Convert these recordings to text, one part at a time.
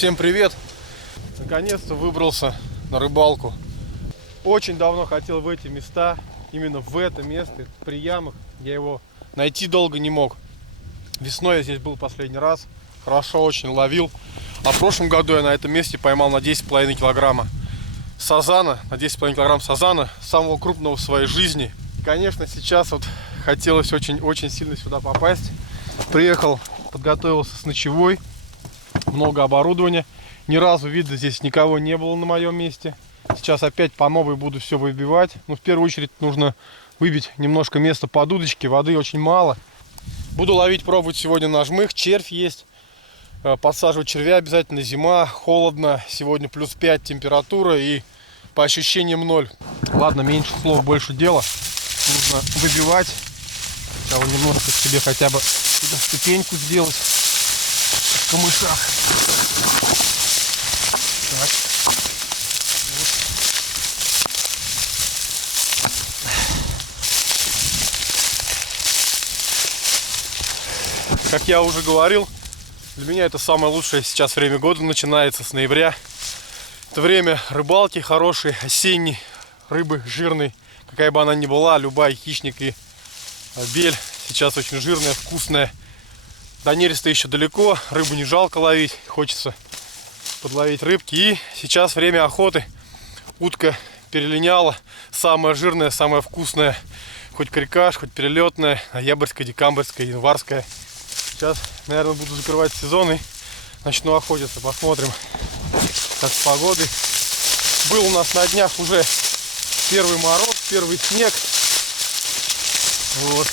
Всем привет! Наконец-то выбрался на рыбалку. Очень давно хотел в эти места, именно в это место, при ямах. Я его найти долго не мог. Весной я здесь был последний раз, хорошо очень ловил. А в прошлом году я на этом месте поймал на 10,5 килограмма сазана, самого крупного в своей жизни. Конечно, сейчас вот хотелось очень сильно сюда попасть. Приехал, подготовился с ночевой, много оборудования. Ни разу, видно, здесь никого не было на моем месте. Сейчас опять по новой буду все выбивать. Ну, в первую очередь нужно выбить немножко места под удочки. Воды очень мало. Буду ловить, пробовать сегодня на жмых. Червь есть. Подсаживать червя обязательно. Зима, холодно. Сегодня плюс 5 температура и по ощущениям 0. Ладно, меньше слов, больше дела. Нужно выбивать. Сначала немножко себе хотя бы сюда ступеньку сделать в камышах. Так. Вот. Как я уже говорил, для меня это самое лучшее сейчас время года, начинается с ноября. Это время рыбалки хорошей, осенней, рыбы жирной, какая бы она ни была, любая, хищник и бель. Сейчас очень жирная, вкусная. До нереста еще далеко, рыбу не жалко ловить, хочется подловить рыбки. И сейчас время охоты. Утка перелиняла, самая жирная, самая вкусная. Хоть крикаш, хоть перелетная, ноябрьская, декабрьская, январская. Сейчас, наверное, буду закрывать сезон и начну охотиться. Посмотрим, как с погодой. Был у нас на днях уже первый мороз, первый снег. Вот.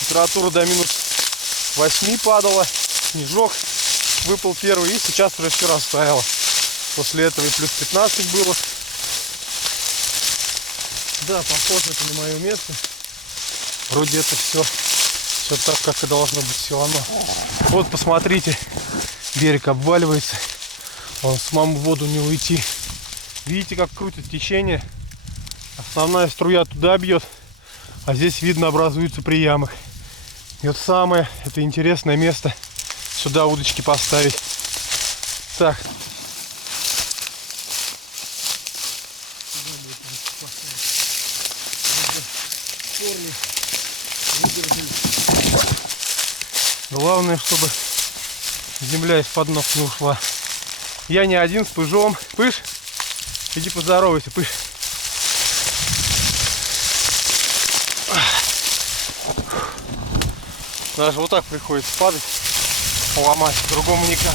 Температура до -8 падала. Снежок выпал первый, и сейчас уже все растаяло. После этого и плюс 15 было. Да, похоже это на мое место. Вроде это все так, как и должно быть, все оно. Вот посмотрите, берег обваливается. Вон самому в воду не уйти. Видите, как крутит течение. Основная струя туда бьет, а здесь видно образуются приямы. И вот самое это интересное место. Сюда удочки поставить. Так. Главное, чтобы земля из-под ног не ушла. Я не один, с Пыжом. Пыж, иди поздоровайся, Пыж. Даже вот так приходится падать, ломать, по-другому никак.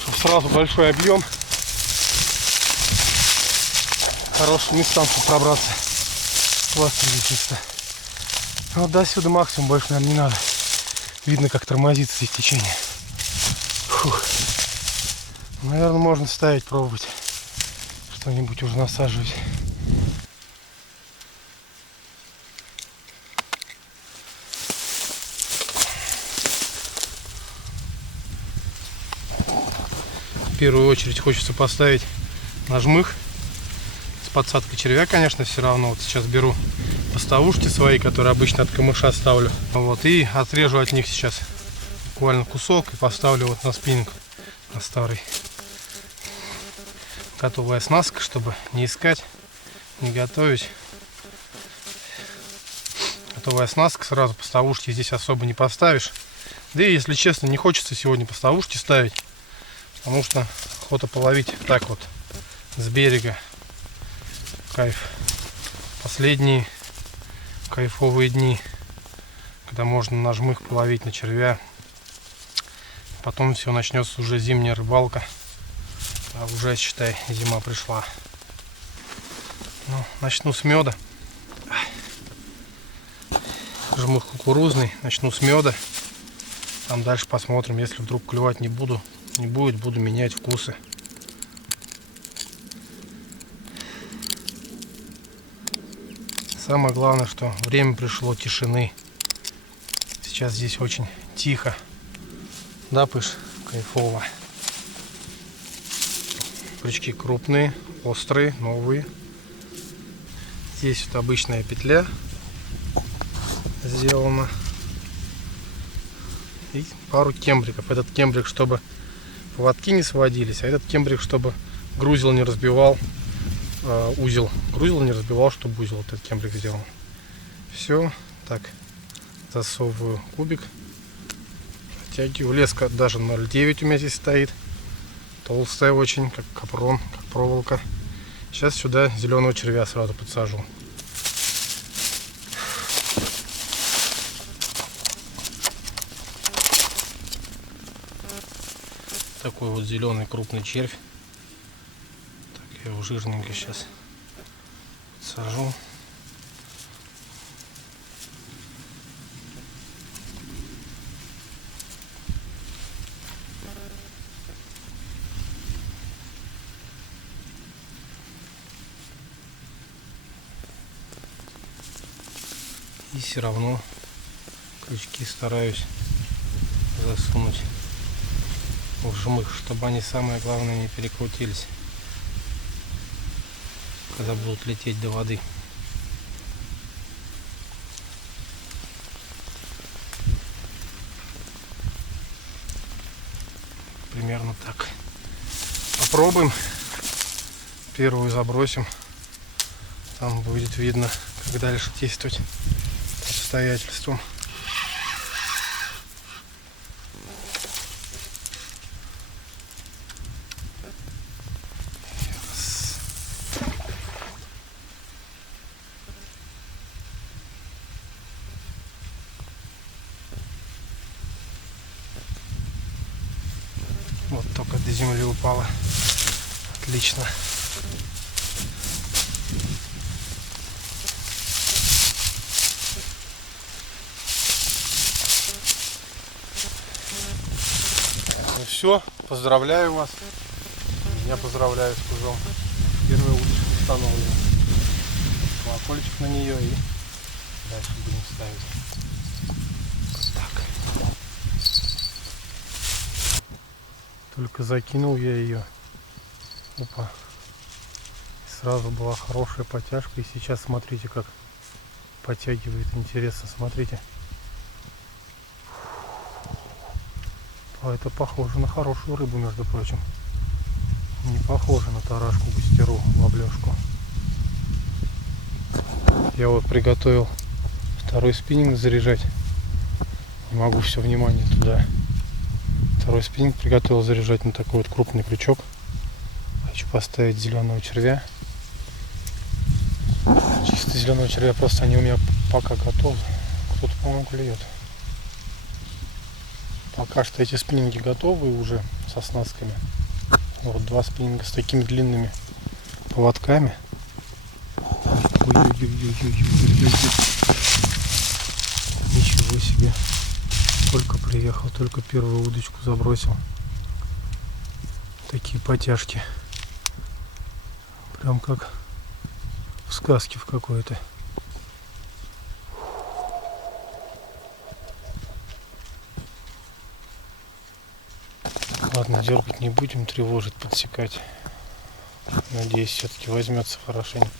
Чтобы сразу большой объем. Хорошим местам, чтобы пробраться. Классные здесь места. Вот до сюда максимум, больше, наверное, не надо. Видно, как тормозится здесь течение. Фух. Наверное, можно ставить, пробовать. Что-нибудь уже насаживать. В первую очередь хочется поставить на жмых. С подсадкой червя, конечно, все равно. Вот сейчас беру поставушки свои, которые обычно от камыша ставлю. Вот, и отрежу от них сейчас буквально кусок и поставлю вот на спиннинг, на старый. Готовая оснастка, чтобы не искать, не готовить. Готовая оснастка, сразу поставушки здесь особо не поставишь. Да и, если честно, не хочется сегодня поставушки ставить, потому что охота половить так вот с берега. Кайф. Последние кайфовые дни, когда можно на жмых половить, на червя. Потом все, начнется уже зимняя рыбалка. А уже, считай, зима пришла. Ну, начну с меда. Жмых кукурузный, начну с меда. Там дальше посмотрим, если вдруг клевать не будет, буду менять вкусы. Самое главное, что время пришло тишины. Сейчас здесь очень тихо. Да, Пыш? Кайфово. Крючки крупные, острые, новые. Здесь вот обычная петля сделана. И пару кембриков. Этот кембрик, чтобы поводки не сводились, а этот кембрик, чтобы грузил не разбивал узел. Грузил не разбивал, чтобы узел этот кембрик сделал. Все, так, засовываю кубик, оттягиваю. Леска даже 0,9 у меня здесь стоит. Толстая очень, как капрон, как проволока. Сейчас сюда зеленого червя сразу подсажу. Такой вот зеленый крупный червь. Так, я его жирненько сейчас подсажу. И все равно крючки стараюсь засунуть в жмых, чтобы они, самое главное, не перекрутились, когда будут лететь до воды. Примерно так. Попробуем. Первую забросим. Там будет видно, как дальше действовать по обстоятельствам. Вот только до земли упала. Отлично. Ну все, поздравляю вас. Я поздравляю с кузом. Первая удочка установлена. Колокольчик на нее и дальше будем ставить. Так. Только закинул я ее. Опа. И сразу была хорошая потяжка. И сейчас смотрите, как подтягивает. Интересно, смотрите. А это похоже на хорошую рыбу, между прочим. Не похоже на тарашку, густеру, лоблёшку. Я вот приготовил второй спиннинг заряжать. Не могу все внимание туда. Второй спиннинг приготовил заряжать на такой вот крупный крючок. Хочу поставить зеленого червя. Чисто зеленого червя, просто они у меня пока готовы. Кто-то, по-моему, клюет. Пока что эти спиннинги готовы уже с оснастками. Вот два спиннинга с такими длинными поводками. Ничего себе. Только приехал, только первую удочку забросил. Такие потяжки. Прям как в сказке в какой-то. Ладно, дергать не будем, тревожить, подсекать. Надеюсь, все-таки возьмется хорошенько.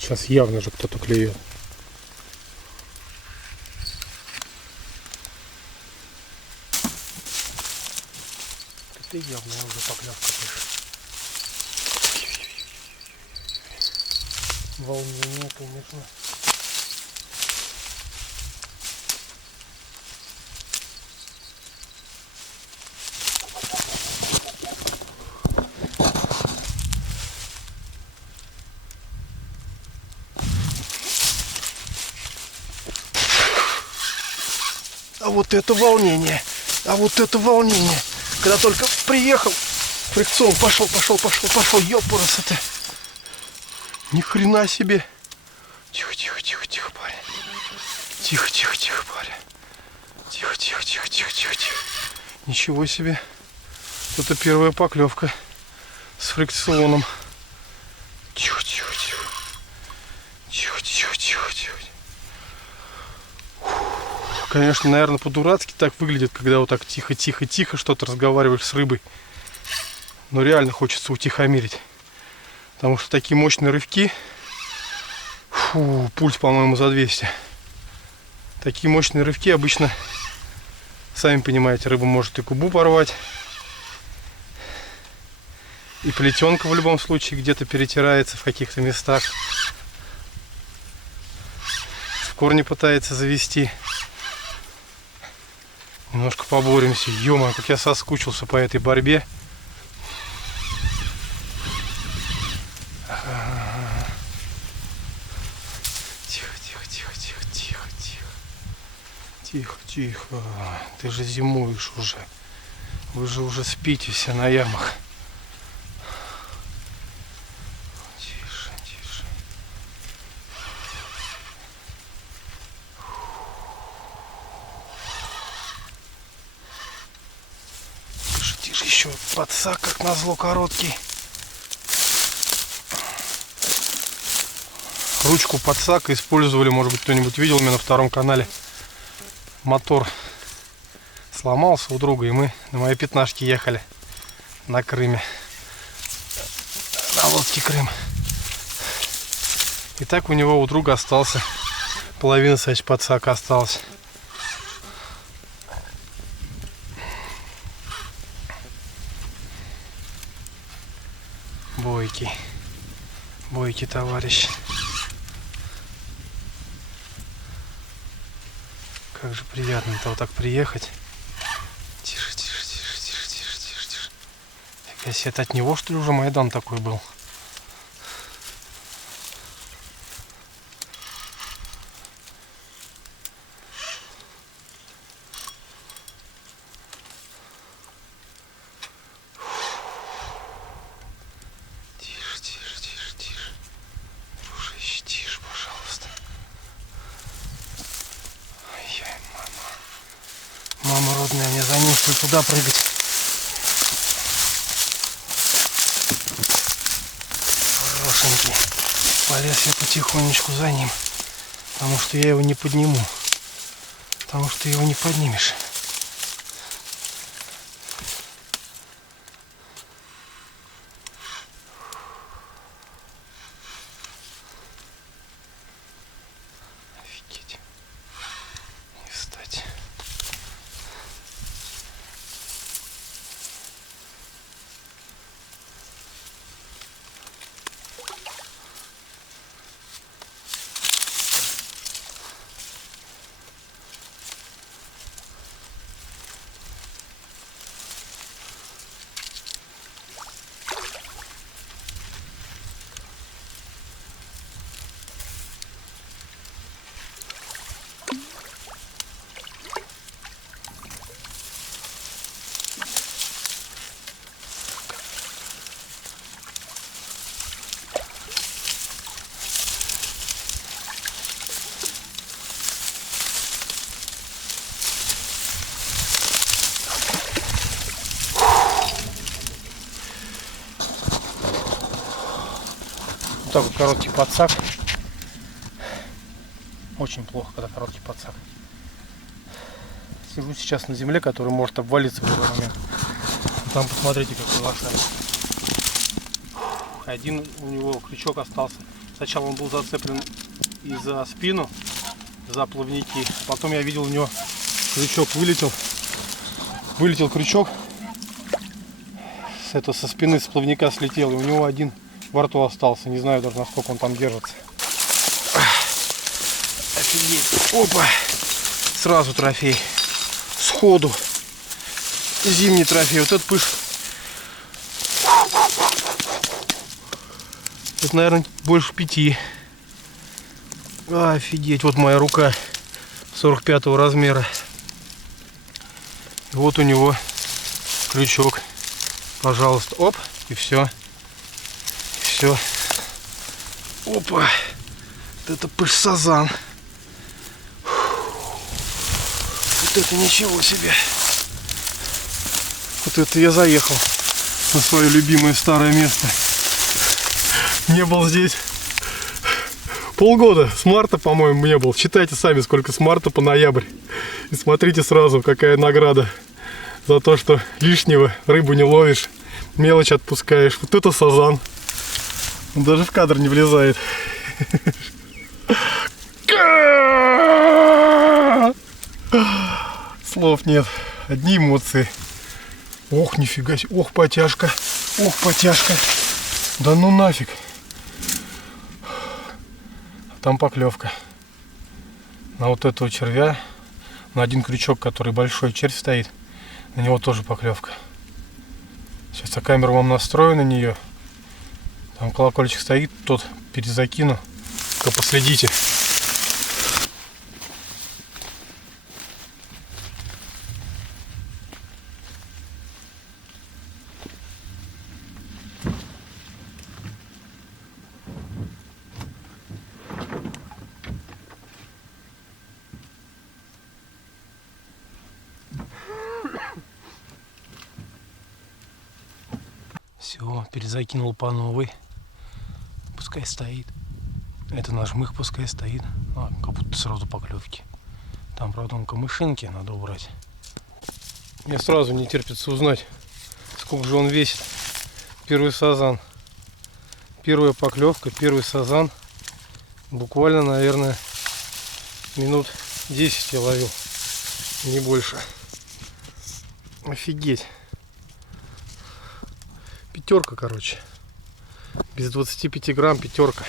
Сейчас явно же кто-то клюет. Это явно уже поклевка пишет. Волнение, конечно. вот это волнение. А вот это волнение. Когда только приехал, фрикцион пошел. Ёпарас это. Ни хрена себе. Тихо, парень. Тихо, парень. Тихо. Ничего себе. Это первая поклевка с фрикционом. Тихо. Конечно, наверное, по-дурацки так выглядит, когда вот так тихо что-то разговариваешь с рыбой. Но реально хочется утихомирить. Потому что такие мощные рывки. Фу, пульс, по-моему, за 200. Такие мощные рывки обычно, сами понимаете, рыба может и губу порвать. И плетенка в любом случае где-то перетирается в каких-то местах. В корни пытается завести. Немножко поборемся. Ё-моё, как я соскучился по этой борьбе. Тихо. Ты же зимуешь уже. Вы же уже спите все на ямах. Тише. Тише, еще подсак, как назло, короткий. Ручку подсака использовали, может быть, кто-нибудь видел у меня на втором канале. Мотор сломался у друга, и мы на моей пятнашке ехали на Крыме, на лодке Крым. И так у него, у друга, остался половина подсака осталась. Бойкий товарищ. Как же приятно-то вот так приехать. Тише. Фига себе, это от него, что ли, уже Майдан такой был? Тише. Дружище, тише, пожалуйста. Ай-яй, мама родная, мне за ним, что ли, туда прыгать? Хорошенький. Полез я потихонечку за ним, потому что я его не подниму. Потому что его не поднимешь. Офигеть. Не встать. Так вот короткий подсак. Очень плохо, когда короткий подсак. Сижу сейчас на земле, который может обвалиться в любой момент. Там посмотрите, какой лошадь. Один у него крючок остался. Сначала он был зацеплен и за спину, за плавники. Потом я видел, у него крючок вылетел. Вылетел крючок. Со спины, с плавника слетел. И у него один во рту остался. Не знаю даже, насколько он там держится. Офигеть. Опа. Сразу трофей. Сходу. Зимний трофей. Вот этот пыш. Это, наверное, больше 5. Офигеть. Вот моя рука 45 размера. И вот у него крючок. Пожалуйста. Оп. И все. Все. Опа. Вот это пыш-сазан. Вот это ничего себе. Вот это я заехал на свое любимое старое место. Не был здесь полгода. С марта, по-моему, не был. Считайте сами, сколько с марта по ноябрь. И смотрите сразу, какая награда за то, что лишнего рыбу не ловишь, мелочь отпускаешь. Вот это сазан. Он даже в кадр не влезает. Слов нет. Одни эмоции. Ох, нифига себе. Ох, потяжка. Ох, потяжка. Да ну нафиг. Там поклевка. На вот этого червя, на один крючок, который большой червь стоит, на него тоже поклевка. Сейчас я камеру вам настрою на нее. Там колокольчик стоит, тот перезакину. Только последите. Все, перезакинул по новой. Пускай стоит. Это наш мых, пускай стоит. А, как будто сразу поклевки. Там, правда, он камышинки надо убрать. Мне сразу не терпится узнать, сколько же он весит. Первый сазан. Первая поклевка, первый сазан. Буквально, наверное, минут 10 я ловил. Не больше. Офигеть. Пятерка, короче. Без 25 грамм пятерка.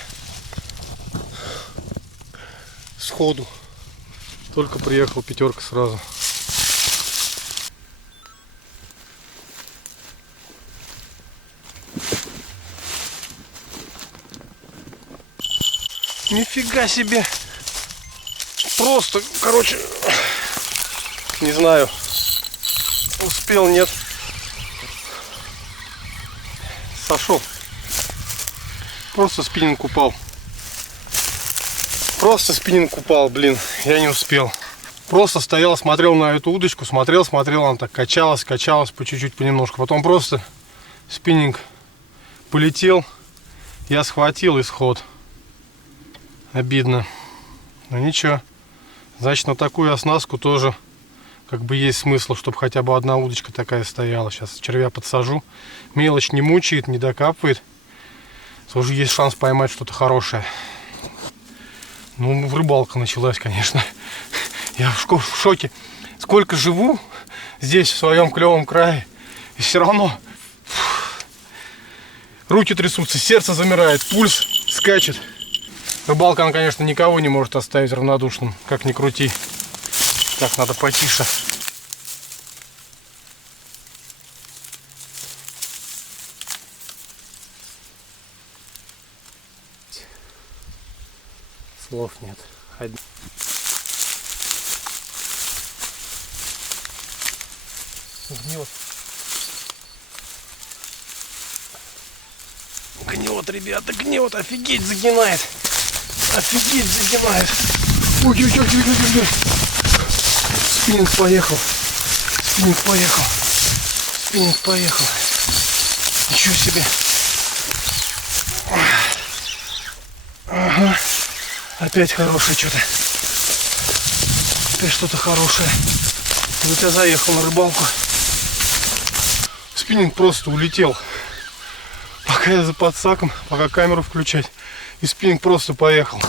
Сходу. Только приехал, пятерка сразу. Нифига себе. Просто, короче, не знаю, успел, нет. Сошел. Просто спиннинг упал. Просто спиннинг упал, блин, я не успел. Просто стоял, смотрел на эту удочку, смотрел, она так качалась по чуть-чуть, понемножку. Потом просто спиннинг полетел, я схватил исход. Обидно. Но ничего. Значит, на такую оснастку тоже как бы есть смысл, чтобы хотя бы одна удочка такая стояла. Сейчас червя подсажу. Мелочь не мучает, не докапывает. Тоже есть шанс поймать что-то хорошее. Ну, рыбалка началась, конечно. Я в шоке. Сколько живу здесь, в своем клевом крае, и все равно руки трясутся, сердце замирает, пульс скачет. Рыбалка, она, конечно, никого не может оставить равнодушным, как ни крути. Так, надо потише. Слов нет. Гнет. Гнет, ребята, гнет. Офигеть, загинает. Офигеть, загинает. Ой-ой-ой-ой-ой-ой. Спиннинг поехал. Спиннинг поехал. Спиннинг поехал. Ничего себе. Ага. Опять хорошее что-то. Опять что-то хорошее. Вот я заехал на рыбалку. Спиннинг просто улетел. Пока я за подсаком, пока камеру включать. И спиннинг просто поехал.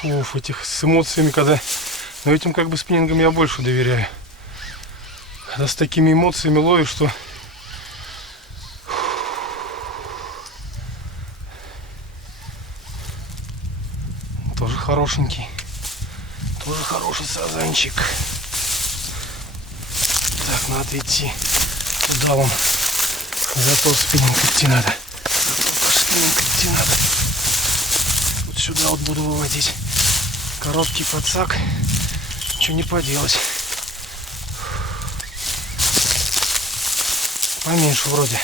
Фуф, этих с эмоциями, когда... Но этим как бы спиннингам я больше доверяю. Когда с такими эмоциями ловишь, что... Тоже хорошенький. Тоже хороший сазанчик. Так, надо идти. Куда он? Зато спиннинг идти надо. Зато спиннинг идти надо. Вот сюда вот буду выводить. Короткий подсак. Ничего не поделать. Поменьше вроде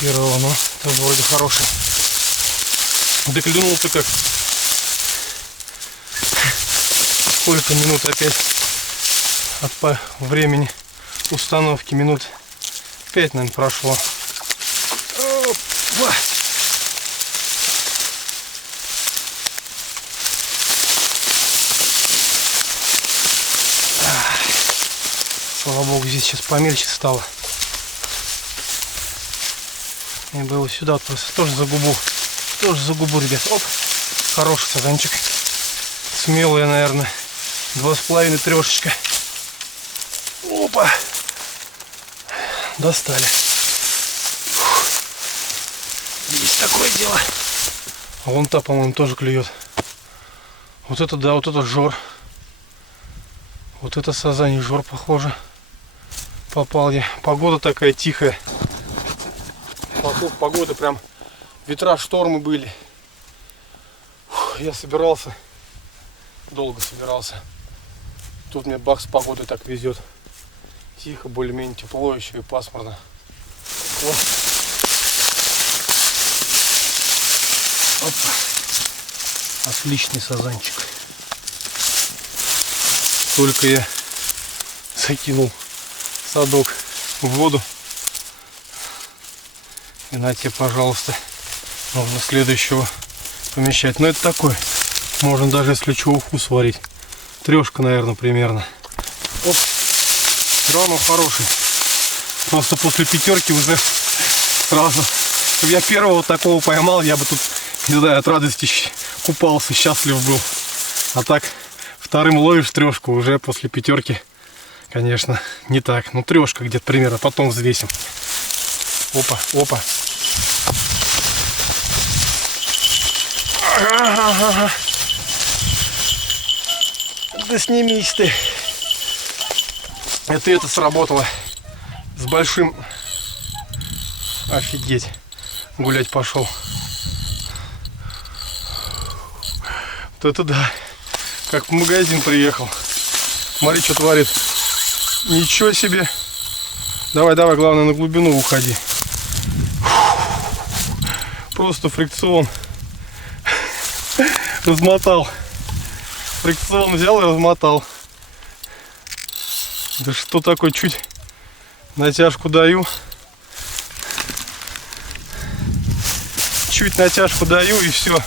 первого, но тоже вроде хороший. Да клюнул-то как. Сколько минут опять от времени установки? Минут 5, наверное, прошло. Опа. Слава богу, здесь сейчас помельче стало. Я бы его сюда вот просто тоже за губу. Тоже за губу, ребят. Оп. Хороший сазанчик. Смелый, наверное. 2,5 трешечка. Опа. Достали. Фух. Есть такое дело. А вон та, по-моему, тоже клюет. Вот это да, вот это жор. Вот это сазаний жор, похоже. Попал я. Погода такая тихая. Вокруг погоды прям ветра, штормы были. Фух, я собирался. Долго собирался. Тут мне бах с погодой так везет. Тихо, более-менее тепло еще и пасмурно. Вот. Опа. Отличный сазанчик. Только я закинул садок в воду. И на тебе, пожалуйста, нужно следующего помещать. Но это такой. Можно даже, если что, уху сварить. Трешка, наверное, примерно. Оп. Все равно хороший. Просто после пятерки уже сразу. Чтобы я первого такого поймал, я бы тут, не знаю, от радости купался, счастлив был. А так, вторым ловишь трешку, уже после пятерки, конечно, не так. Ну, трешка где-то примерно, потом взвесим. Опа, опа. Ага. Да снимись ты. Это сработало с большим. Офигеть. Гулять пошел. Вот это да. Как в магазин приехал. Смотри, что творит. Ничего себе. Давай, главное, на глубину уходи. Просто фрикцион. Размотал. Фрикцион взял и размотал. Да что такое, чуть натяжку даю. Чуть натяжку даю и все.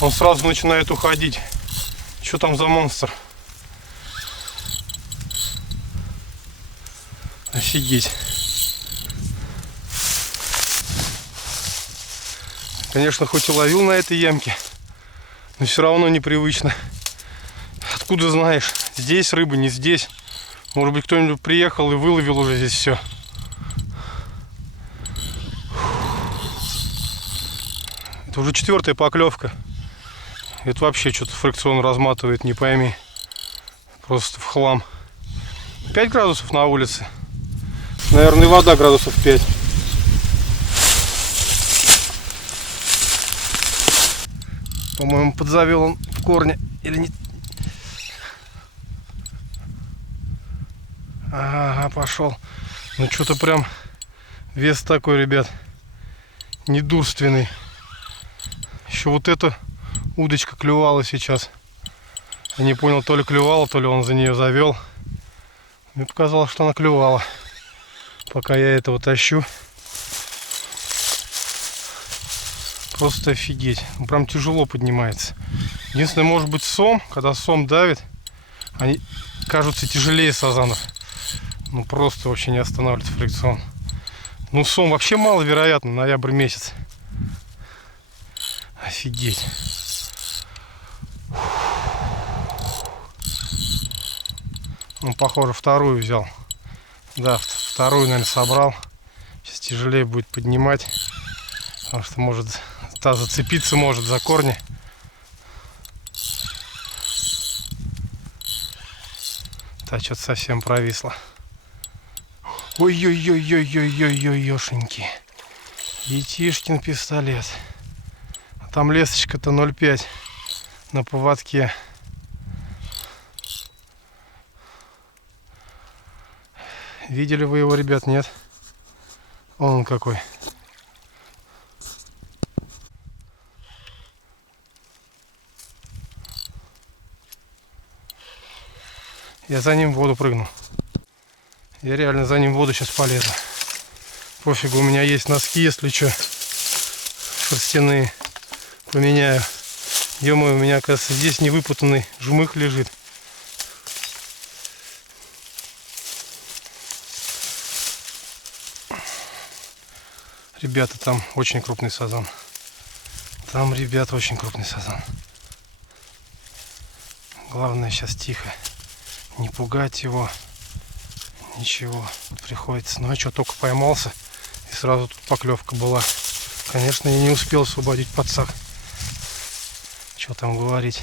Он сразу начинает уходить. Что там за монстр? Офигеть. Конечно, хоть и ловил на этой ямке, но все равно непривычно. Откуда знаешь, здесь рыба, не здесь. Может быть, кто-нибудь приехал и выловил уже здесь все. Это уже 4-я поклевка. Это вообще что-то фрикцион разматывает, не пойми. Просто в хлам. 5 градусов на улице. Наверное, вода градусов 5. По-моему, подзавел он в корне. Или не? Ага, пошел. Ну что-то прям вес такой, ребят. Недурственный. Еще вот эта удочка клювала сейчас. Я не понял, то ли клювала, то ли он за нее завел. Мне показалось, что она клювала. Пока я этого тащу. Просто офигеть. Он прям тяжело поднимается. Единственное, может быть, сом. Когда сом давит, они кажутся тяжелее сазанов. Ну просто вообще не останавливает фрикцион. Ну сом вообще маловероятно, ноябрь месяц. Офигеть. Он, похоже, вторую взял. Да, вторую, наверное, собрал. Сейчас тяжелее будет поднимать. Потому что может та зацепиться может за корни. Та что-то совсем провисла. Ой-ой-ой-ой-ой-ой-ой-ой-ой-ошеньки. Етишкин пистолет. А там лесочка-то 0,5 на поводке. Видели вы его, ребят, нет? Он какой. Я за ним в воду прыгну. Я реально за ним в воду сейчас полезу. Пофигу, у меня есть носки, если что. Шерстяные. Поменяю. Ё-моё, у меня, оказывается, здесь невыпутанный жмых лежит. Ребята, там очень крупный сазан. Там, ребята, очень крупный сазан. Главное сейчас тихо. Не пугать его. Ничего. Приходится. Ну а что, только поймался. И сразу тут поклевка была. Конечно, я не успел освободить подсак. Что там говорить.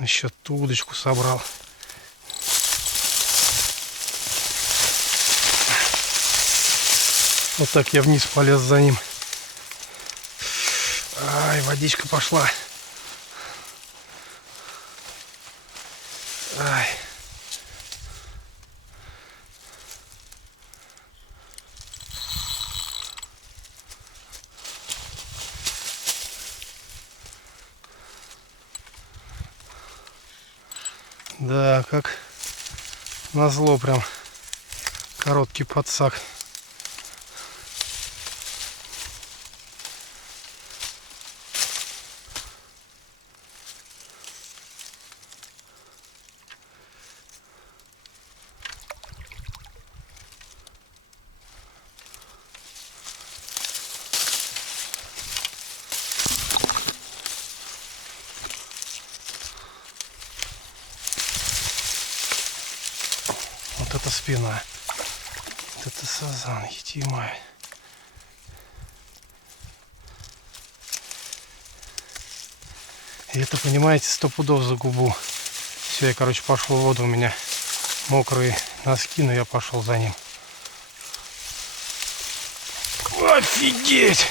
Еще ту удочку собрал. Вот так я вниз полез за ним. Ай, водичка пошла. Ай. Да, как назло прям короткий подсак. Вот это спина. Вот это сазан, едимая. И это, понимаете, 100 пудов за губу. Все, я, короче, пошел в воду. У меня мокрые носки, но я пошел за ним. Офигеть!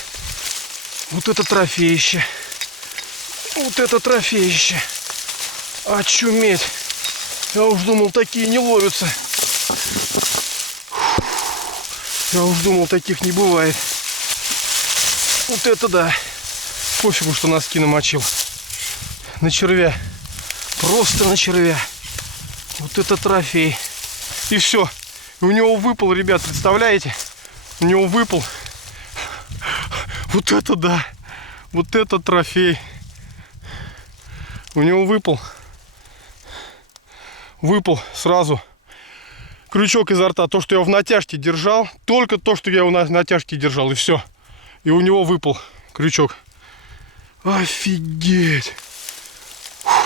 Вот это трофеище. Вот это трофеище. Очуметь. Я уж думал, такие не ловятся. Я уж думал, таких не бывает. Вот это да. Пофигу, что носки намочил. На червя. Просто на червя. Вот это трофей. И все. И у него выпал, ребят, представляете? У него выпал. Вот это да. Вот это трофей. У него выпал. Выпал сразу крючок изо рта. То, что я его в натяжке держал. Только то, что я его на натяжке держал. И все. И у него выпал крючок. Офигеть.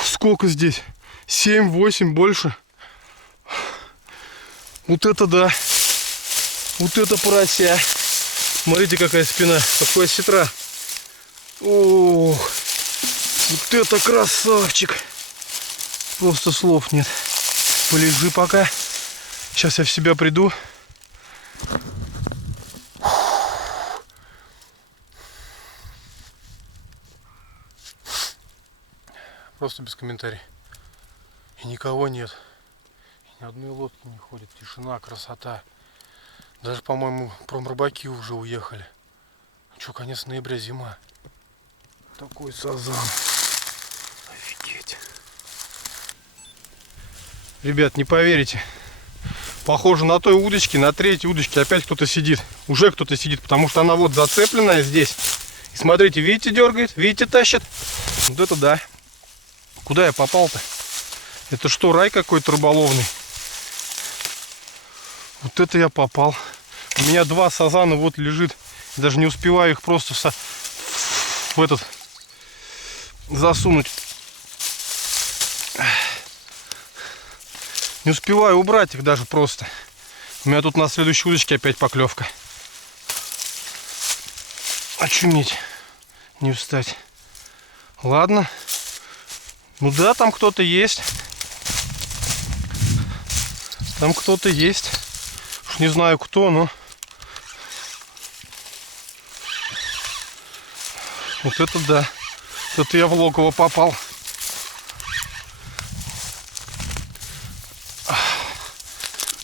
Сколько здесь? 7-8 больше. Вот это да. Вот это порося. Смотрите, какая спина. Какой осетра. Ох. Вот это красавчик. Просто слов нет. Полежи пока. Сейчас я в себя приду. Просто без комментариев. И никого нет. И ни одной лодки не ходит. Тишина, красота. Даже, по-моему, промрыбаки уже уехали. Че, конец ноября, зима. Такой сазан. Офигеть. Ребят, не поверите. Похоже, на той удочке, на третьей удочке опять кто-то сидит. Уже кто-то сидит, потому что она вот зацепленная здесь. И смотрите, видите, дергает, видите, тащит. Вот это да. Куда я попал-то? Это что, рай какой-то рыболовный? Вот это я попал. У меня 2 сазана вот лежит. Даже не успеваю их просто в этот засунуть. Не успеваю убрать их даже просто. У меня тут на следующей удочке опять поклевка. Очуметь. Не встать. Ладно. Ну да, там кто-то есть. Там кто-то есть. Уж не знаю кто, но... Вот это да. Это я в логово попал.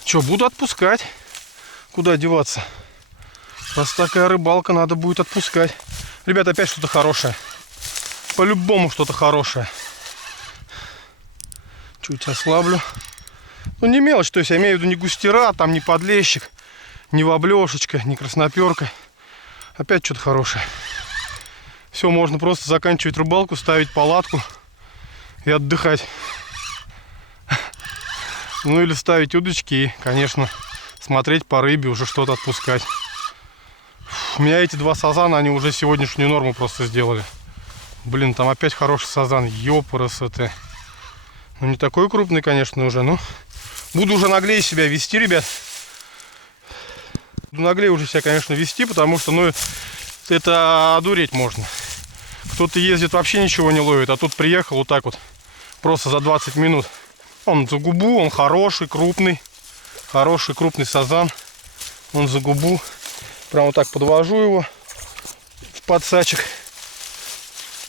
Что, буду отпускать. Куда деваться? Раз такая рыбалка, надо будет отпускать. Ребята, опять что-то хорошее. По-любому что-то хорошее. Чуть ослаблю. Ну, не мелочь, то есть я имею в виду не густера, там не подлещик, не воблешечка, не красноперка. Опять что-то хорошее. Все, можно просто заканчивать рыбалку, ставить палатку и отдыхать. Ну или ставить удочки и, конечно, смотреть по рыбе, уже что-то отпускать. У меня эти два сазана, они уже сегодняшнюю норму просто сделали. Блин, там опять хороший сазан, ёпарасоте. Ну не такой крупный, конечно, уже, но буду уже наглее себя вести, ребят. Буду наглее уже себя, конечно, вести, потому что, ну, это одуреть можно. Кто-то ездит, вообще ничего не ловит, а тут приехал вот так вот, просто за 20 минут. Он за губу, он хороший, крупный сазан. Он за губу. Прям вот так подвожу его в подсачек.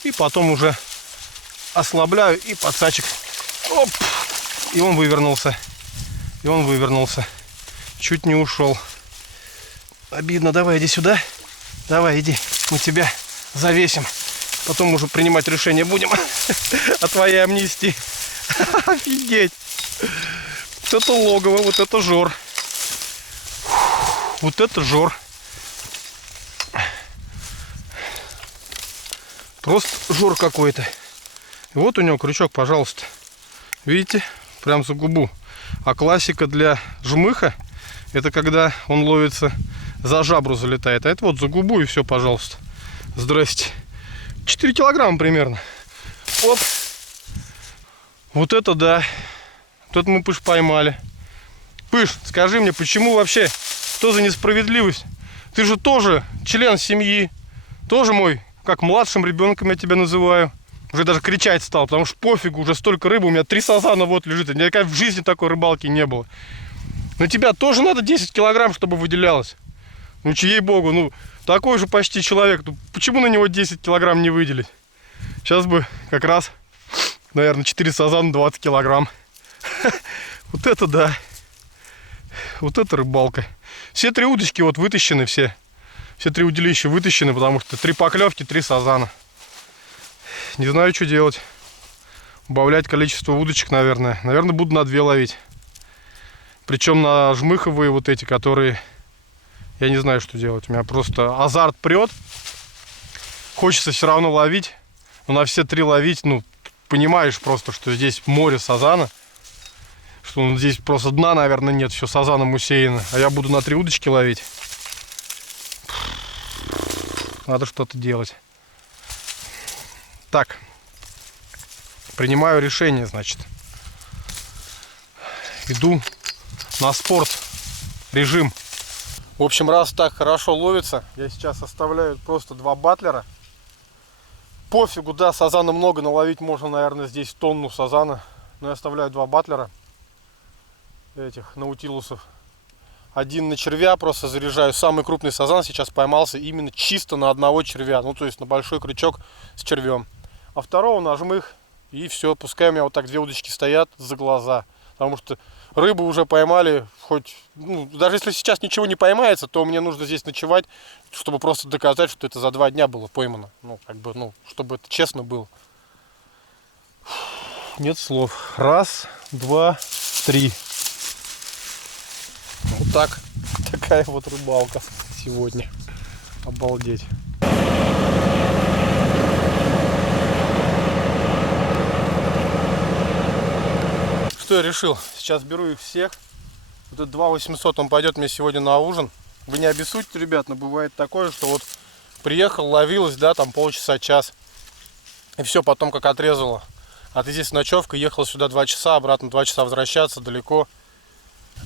И потом уже ослабляю и подсачек. Оп! И он вывернулся. Чуть не ушел. Обидно. Давай, иди сюда. Давай, иди. Мы тебя завесим. Потом уже принимать решение будем о твоей амнистии. Офигеть. Вот это логово, вот это жор. Вот это жор. Просто жор какой-то. И вот у него крючок, пожалуйста. Видите? Прям за губу. А классика для жмыха, это когда он ловится, за жабру залетает. А это вот за губу и все, пожалуйста. Здрасте. 4 килограмма примерно. Оп. Вот это да. Вот это мы, Пыш, поймали. Пыш, скажи мне, почему вообще? Что за несправедливость? Ты же тоже член семьи. Тоже мой, как младшим ребенком я тебя называю. Уже даже кричать стал, потому что пофигу, уже столько рыбы. У меня 3 сазана вот лежит. Никогда в жизни такой рыбалки не было. На тебя тоже надо 10 килограмм, чтобы выделялось. Ну, ей-богу, ну, такой же почти человек. Ну, почему на него 10 килограмм не выделить? Сейчас бы как раз, наверное, 4 сазана 20 килограмм. Вот это да. Вот это рыбалка. Все 3 удочки вот вытащены, все 3 удилища вытащены, потому что 3 поклевки, 3 сазана. Не знаю, что делать. Убавлять количество удочек, наверное. Наверное, буду на 2 ловить. Причем на жмыховые вот эти, которые... Я не знаю, что делать. У меня просто азарт прет. Хочется все равно ловить. Но на все 3 ловить, ну, понимаешь просто, что здесь море сазана. Что ну, здесь просто дна, наверное, нет. Все сазаном усеяно. А я буду на 3 удочки ловить. Надо что-то делать. Так. Принимаю решение, значит. Иду на спорт. Режим. В общем, раз так хорошо ловится, я сейчас оставляю просто 2 батлера. Пофигу, да, сазана много, но ловить можно, наверное, здесь тонну сазана. Но я оставляю 2 батлера. Этих наутилусов. Один на червя просто заряжаю. Самый крупный сазан сейчас поймался именно чисто на одного червя. Ну, то есть на большой крючок с червем. А второго на жмых. И все, пускай у меня вот так 2 удочки стоят за глаза. Потому что рыбу уже поймали, хоть, ну, даже если сейчас ничего не поймается, то мне нужно здесь ночевать, чтобы просто доказать, что это за 2 дня было поймано. Ну, как бы, ну, чтобы это честно было. Нет слов. 1, 2, 3. Вот так. Такая вот рыбалка сегодня. Обалдеть. Что я решил? Сейчас беру их всех. Вот этот 2800, он пойдет мне сегодня на ужин. Вы не обессудьте, ребят, но бывает такое, что вот приехал, ловилось, да, там полчаса-час. И все, потом как отрезало. А ты здесь ночевка, ехал сюда 2 часа, обратно 2 часа возвращаться далеко.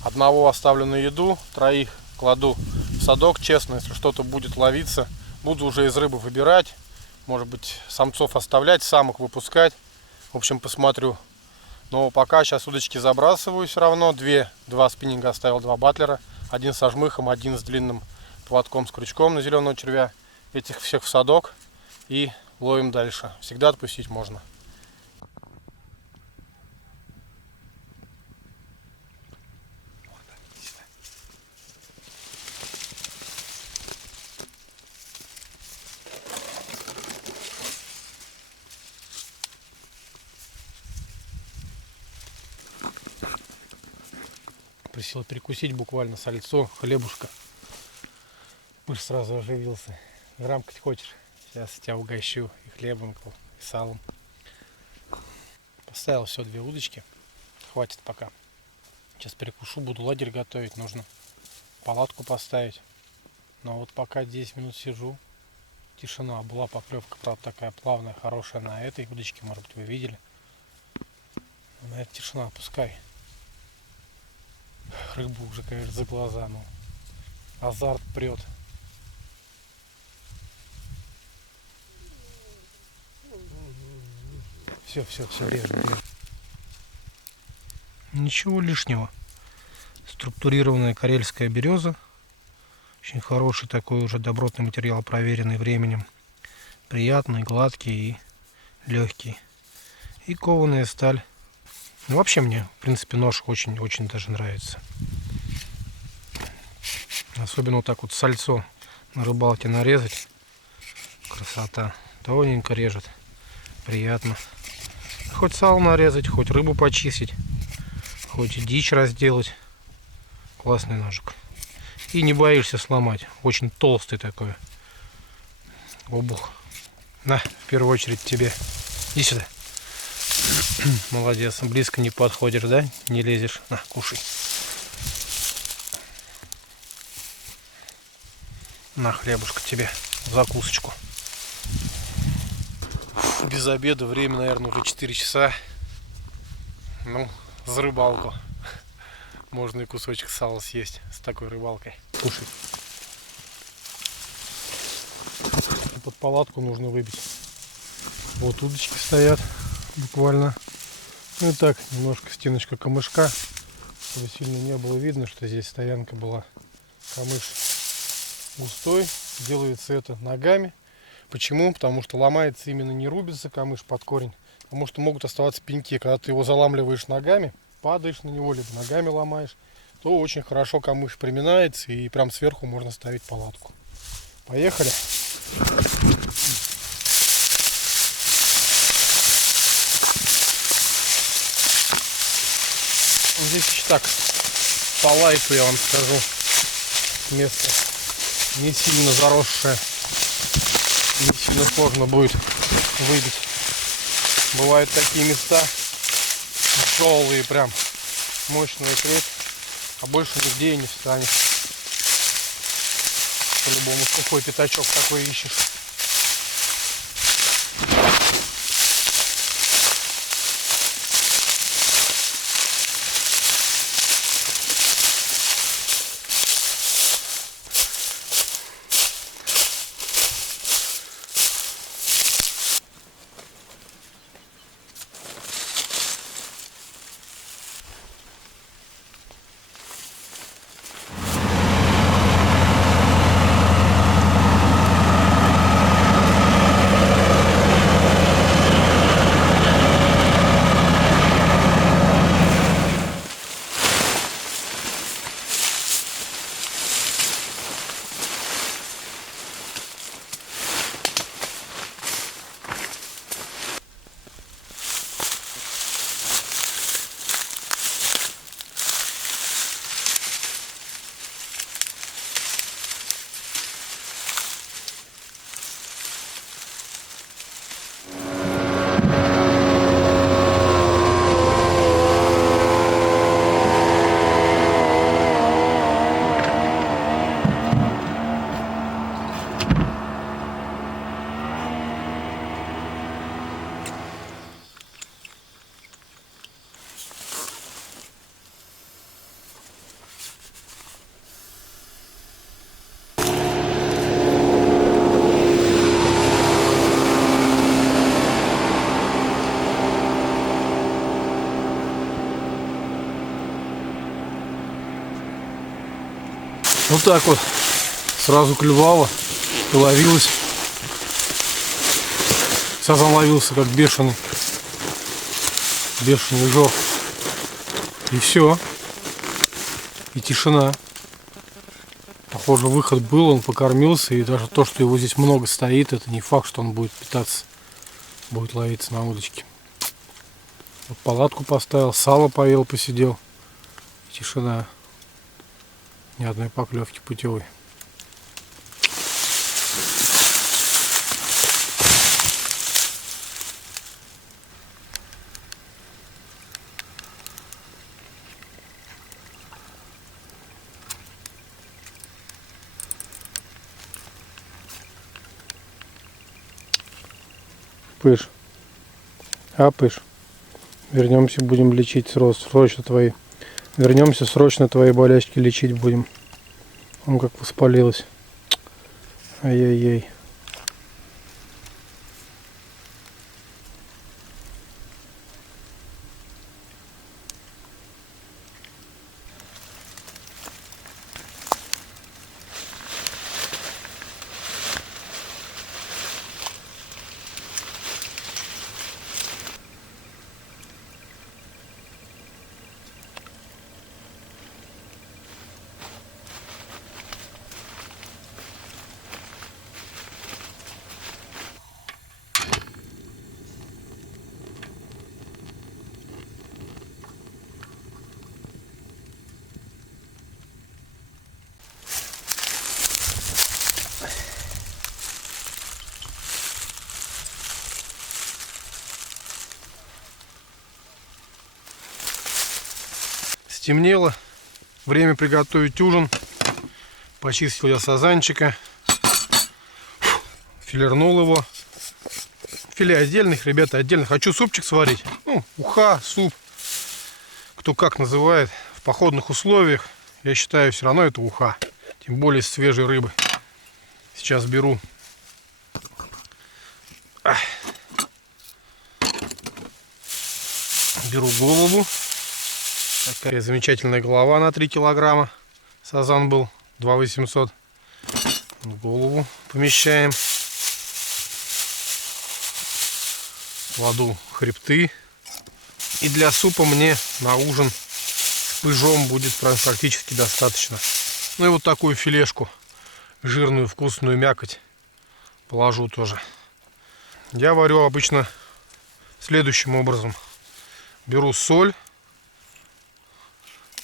Одного оставлю на еду, 3 кладу в садок, честно, если что-то будет ловиться. Буду уже из рыбы выбирать. Может быть, самцов оставлять, самок выпускать. В общем, посмотрю. Но пока сейчас удочки забрасываю все равно. 2 спиннинга оставил, 2 батлера. Один со жмыхом, один с длинным поводком с крючком на зеленого червя. Этих всех в садок. И ловим дальше. Всегда отпустить можно. Присел перекусить буквально сальцо, хлебушка. Мышь сразу оживился. Грамкать хочешь? Сейчас тебя угощу и хлебом, и салом. Поставил все 2 удочки. Хватит пока. Сейчас перекушу, буду лагерь готовить. Нужно палатку поставить. Но вот пока 10 минут сижу, тишина. Была поклевка, правда, такая плавная, хорошая на этой удочке. Может быть, вы видели. На этой тишина, пускай. Рыбу уже, конечно, за глаза, но азарт прет. Все, режем. Ничего лишнего. Структурированная карельская береза. Очень хороший такой уже добротный материал, проверенный временем. Приятный, гладкий и легкий. И кованая сталь. Ну, вообще мне, в принципе, нож очень даже нравится. Особенно вот так вот сальцо на рыбалке нарезать. Красота. Тоненько режет. Приятно. Хоть сало нарезать, хоть рыбу почистить, хоть дичь разделать. Классный ножик. И не боишься сломать. Очень толстый такой. Обух. На, в первую очередь тебе. Иди сюда. Молодец. Близко не подходишь, да? Не лезешь. На, кушай. На, хлебушка тебе. Закусочку. Без обеда. Время, наверное, уже 4 часа. Ну, за рыбалку. Можно и кусочек сала съесть с такой рыбалкой. Кушай. Под палатку нужно выбить. Вот удочки стоят буквально. Ну и так, немножко стеночка камышка, чтобы сильно не было видно, что здесь стоянка была. Камыш густой. Делается это ногами. Почему? Потому что ломается именно, не рубится камыш под корень, потому что могут оставаться пеньки. Когда ты его заламливаешь ногами, падаешь на него, либо ногами ломаешь, то очень хорошо камыш приминается, и прям сверху можно ставить палатку. Поехали! Здесь еще так, по лайту, я вам скажу, место не сильно заросшее, не сильно сложно будет выбить. Бывают такие места тяжелые, прям мощная крепь, а больше нигде и не встанешь. По-любому сухой пятачок такой ищешь. Вот так вот сразу клювало и ловилось. Сазан ловился как бешеный жор. И все. И тишина. Похоже, выход был, он покормился. И даже то, что его здесь много стоит, это не факт, что он будет питаться, будет ловиться на удочке. Вот палатку поставил, сало поел, посидел. Тишина. Ни одной поклевки путевой. Пыш. А, Пыш. Вернемся, будем лечить срочно твои. Вернемся, срочно твои болячки лечить будем. Он как воспалилась. Ай-яй-яй. Стемнело, время приготовить ужин. Почистил я сазанчика, филернул его. Филе отдельных, ребята, отдельно. Хочу супчик сварить. Ну, уха, суп, кто как называет. В походных условиях, я считаю, все равно это уха. Тем более с свежей рыбы. Сейчас беру. Беру голову. Такая замечательная голова на 3 килограмма. Сазан был 2800. В голову помещаем. Кладу хребты. И для супа мне на ужин с пыжом будет практически достаточно. Ну и вот такую филешку. Жирную, вкусную мякоть положу тоже. Я варю обычно следующим образом. Беру соль.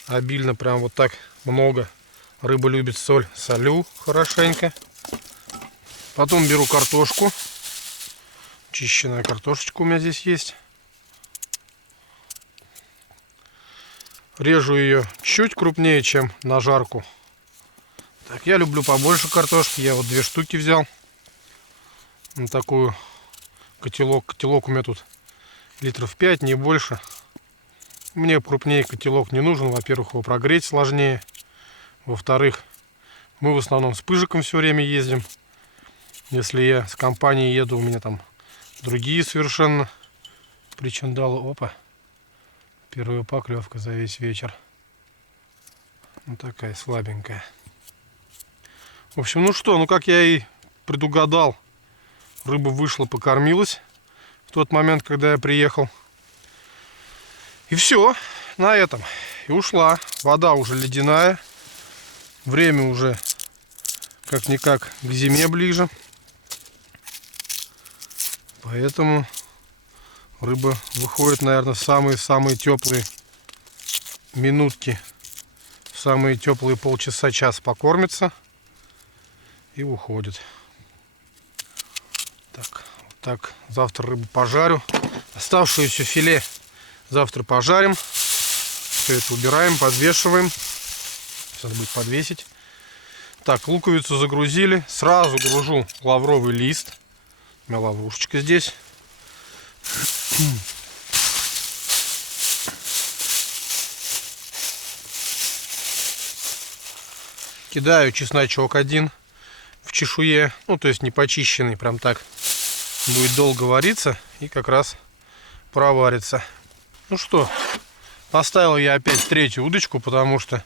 Обильно, прям вот так много. Рыба любит соль. Солю хорошенько. Потом беру картошку. Чищенная картошечка у меня здесь есть. Режу ее чуть крупнее, чем на жарку. Так, я люблю побольше картошки. Я вот 2 штуки взял. На такую котелок. Котелок у меня тут литров 5, не больше. Мне крупнее котелок не нужен. Во-первых, его прогреть сложнее. Во-вторых, мы в основном с пыжиком все время ездим. Если я с компанией еду, у меня там другие совершенно причиндалы. Опа. Первая поклевка за весь вечер. Вот такая слабенькая. В общем, ну что, ну как я и предугадал, рыба вышла, покормилась в тот момент, когда я приехал. И все, на этом. И ушла. Вода уже ледяная. Время уже как-никак к зиме ближе. Поэтому рыба выходит, наверное, в самые-самые теплые минутки. В самые теплые полчаса-час покормится. И уходит. Так, вот так. Завтра рыбу пожарю. Оставшееся филе завтра пожарим. Все это убираем, подвешиваем. Сейчас будет подвесить. Так, луковицу загрузили. Сразу гружу лавровый лист. У меня лаврушечка здесь. Кидаю чесночок один в чешуе. Ну, то есть не почищенный. Прям так будет долго вариться. И как раз проварится. Ну что, поставил я опять 3-ю удочку, потому что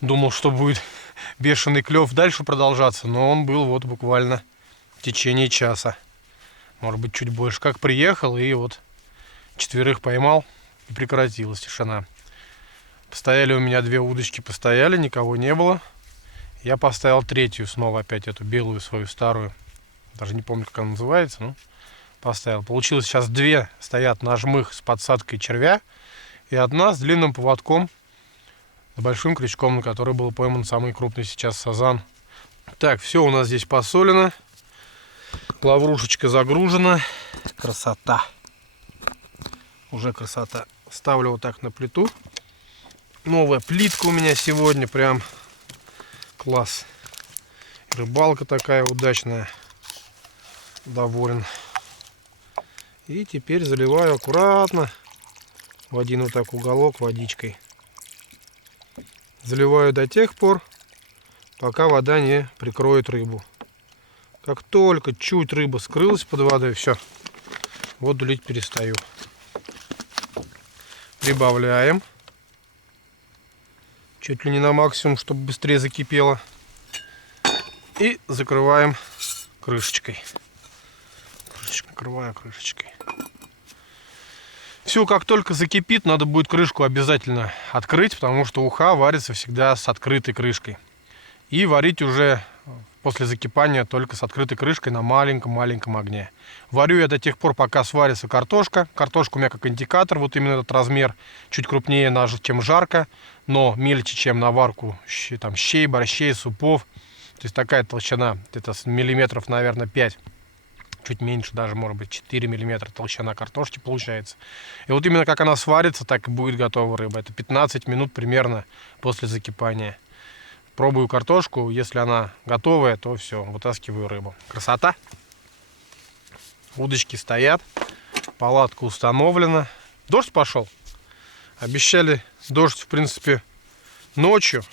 думал, что будет бешеный клев дальше продолжаться. Но он был вот буквально в течение часа. Может быть, чуть больше. Как приехал, и вот 4 поймал, и прекратилась тишина. Постояли у меня 2 удочки, постояли, никого не было. Я поставил 3-ю снова, опять эту белую свою старую. Даже не помню, как она называется, но поставил. Получилось сейчас 2 стоят на жмых с подсадкой червя. И 1 с длинным поводком с большим крючком, на который был пойман самый крупный сейчас сазан. Так, все у нас здесь посолено. Лаврушечка загружена. Красота. Уже красота. Ставлю вот так на плиту. Новая плитка у меня сегодня. Прям класс. Рыбалка такая удачная. Доволен. И теперь заливаю аккуратно в один вот так уголок водичкой. Заливаю до тех пор, пока вода не прикроет рыбу. Как только чуть рыба скрылась под водой, все, воду лить перестаю. Прибавляем. Чуть ли не на максимум, чтобы быстрее закипело. И закрываем крышечкой. Накрываю крышечкой. Все, как только закипит, надо будет крышку обязательно открыть, потому что уха варится всегда с открытой крышкой. И варить уже после закипания только с открытой крышкой на маленьком-маленьком огне. Варю я до тех пор, пока сварится картошка. Картошка у меня как индикатор, вот именно этот размер, чуть крупнее, чем жарко, но мельче, чем на варку там, щей, борщей, супов. То есть такая толщина, где-то миллиметров, наверное, 5. Чуть меньше, даже, может быть, 4 миллиметра толщина картошки получается. И вот именно как она сварится, так и будет готова рыба. Это 15 минут примерно после закипания. Пробую картошку, если она готовая, то все, вытаскиваю рыбу. Красота! Удочки стоят, палатка установлена. Дождь пошел. Обещали дождь, в принципе, ночью.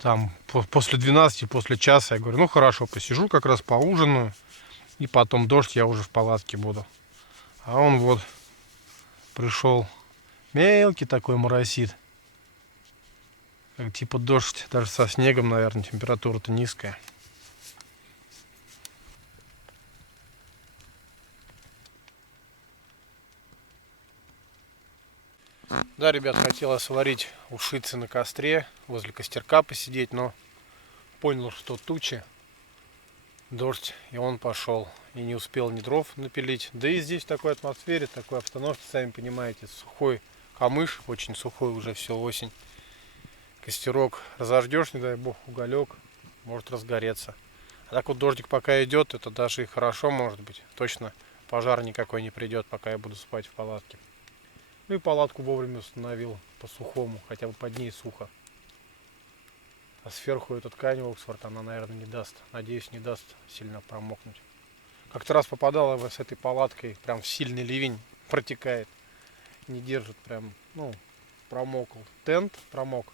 Там после 12, после часа. Я говорю, ну хорошо, посижу как раз, поужинаю. И потом дождь, я уже в палатке буду. А он вот пришел мелкий такой моросит. Как типа дождь, даже со снегом, наверное, температура-то низкая. Да, ребят, хотела сварить ушицы на костре, возле костерка посидеть, но понял, что тучи, дождь, и он пошел. И не успел ни дров напилить. Да и здесь в такой атмосфере, такой обстановке, сами понимаете, сухой камыш, очень сухой уже все осень. Костерок разождешь, не дай бог, уголек, может разгореться. А так вот дождик пока идет, это даже и хорошо может быть. Точно пожар никакой не придет, пока я буду спать в палатке. Ну и палатку вовремя установил по-сухому, хотя бы под ней сухо. А сверху эту ткань Оксфорд она, наверное, не даст. Надеюсь, не даст сильно промокнуть. Как-то раз попадала с этой палаткой, прям в сильный ливень протекает. Не держит прям, ну, промокл. Тент промок.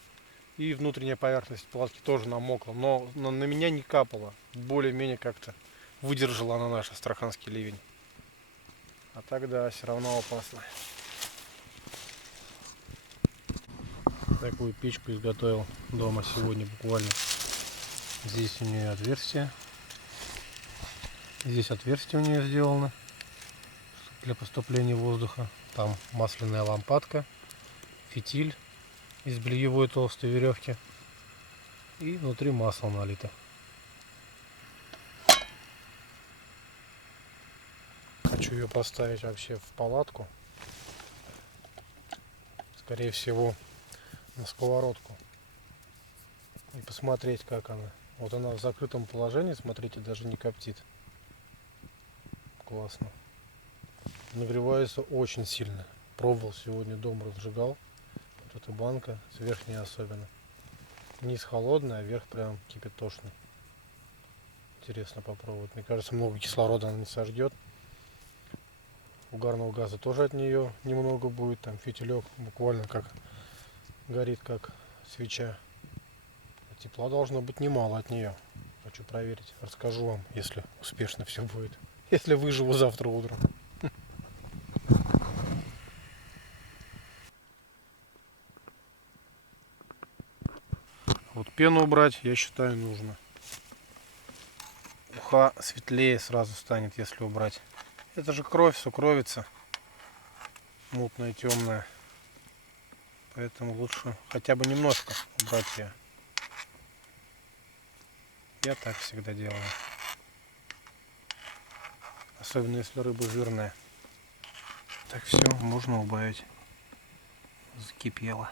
И внутренняя поверхность палатки тоже намокла. Но на меня не капало. Более-менее как-то выдержала она наш астраханский ливень. А тогда все равно опасно. Такую печку изготовил дома сегодня буквально. Здесь у нее отверстие. Здесь отверстие у нее сделано для поступления воздуха. Там масляная лампадка, фитиль из бельевой толстой веревки. И внутри масло налито. Хочу ее поставить вообще в палатку. Скорее всего, на сковородку. И посмотреть, как она. Вот она в закрытом положении, смотрите, даже не коптит. Классно. Нагревается очень сильно. Пробовал сегодня, дом разжигал. Вот эта банка, с верхней особенно. Низ холодный, а верх прям кипятошный. Интересно попробовать. Мне кажется, много кислорода она не сождет. Угарного газа тоже от нее немного будет. Там фитилек буквально как горит, как свеча. А тепла должно быть немало от нее. Хочу проверить. Расскажу вам, если успешно все будет. Если выживу завтра утром. Вот пену убрать, я считаю, нужно. Уха светлее сразу станет, если убрать. Это же кровь, сукровица. Мутная, темная. Поэтому лучше хотя бы немножко убрать ее. Я так всегда делаю. Особенно если рыба жирная. Так, все, можно убавить. Закипело.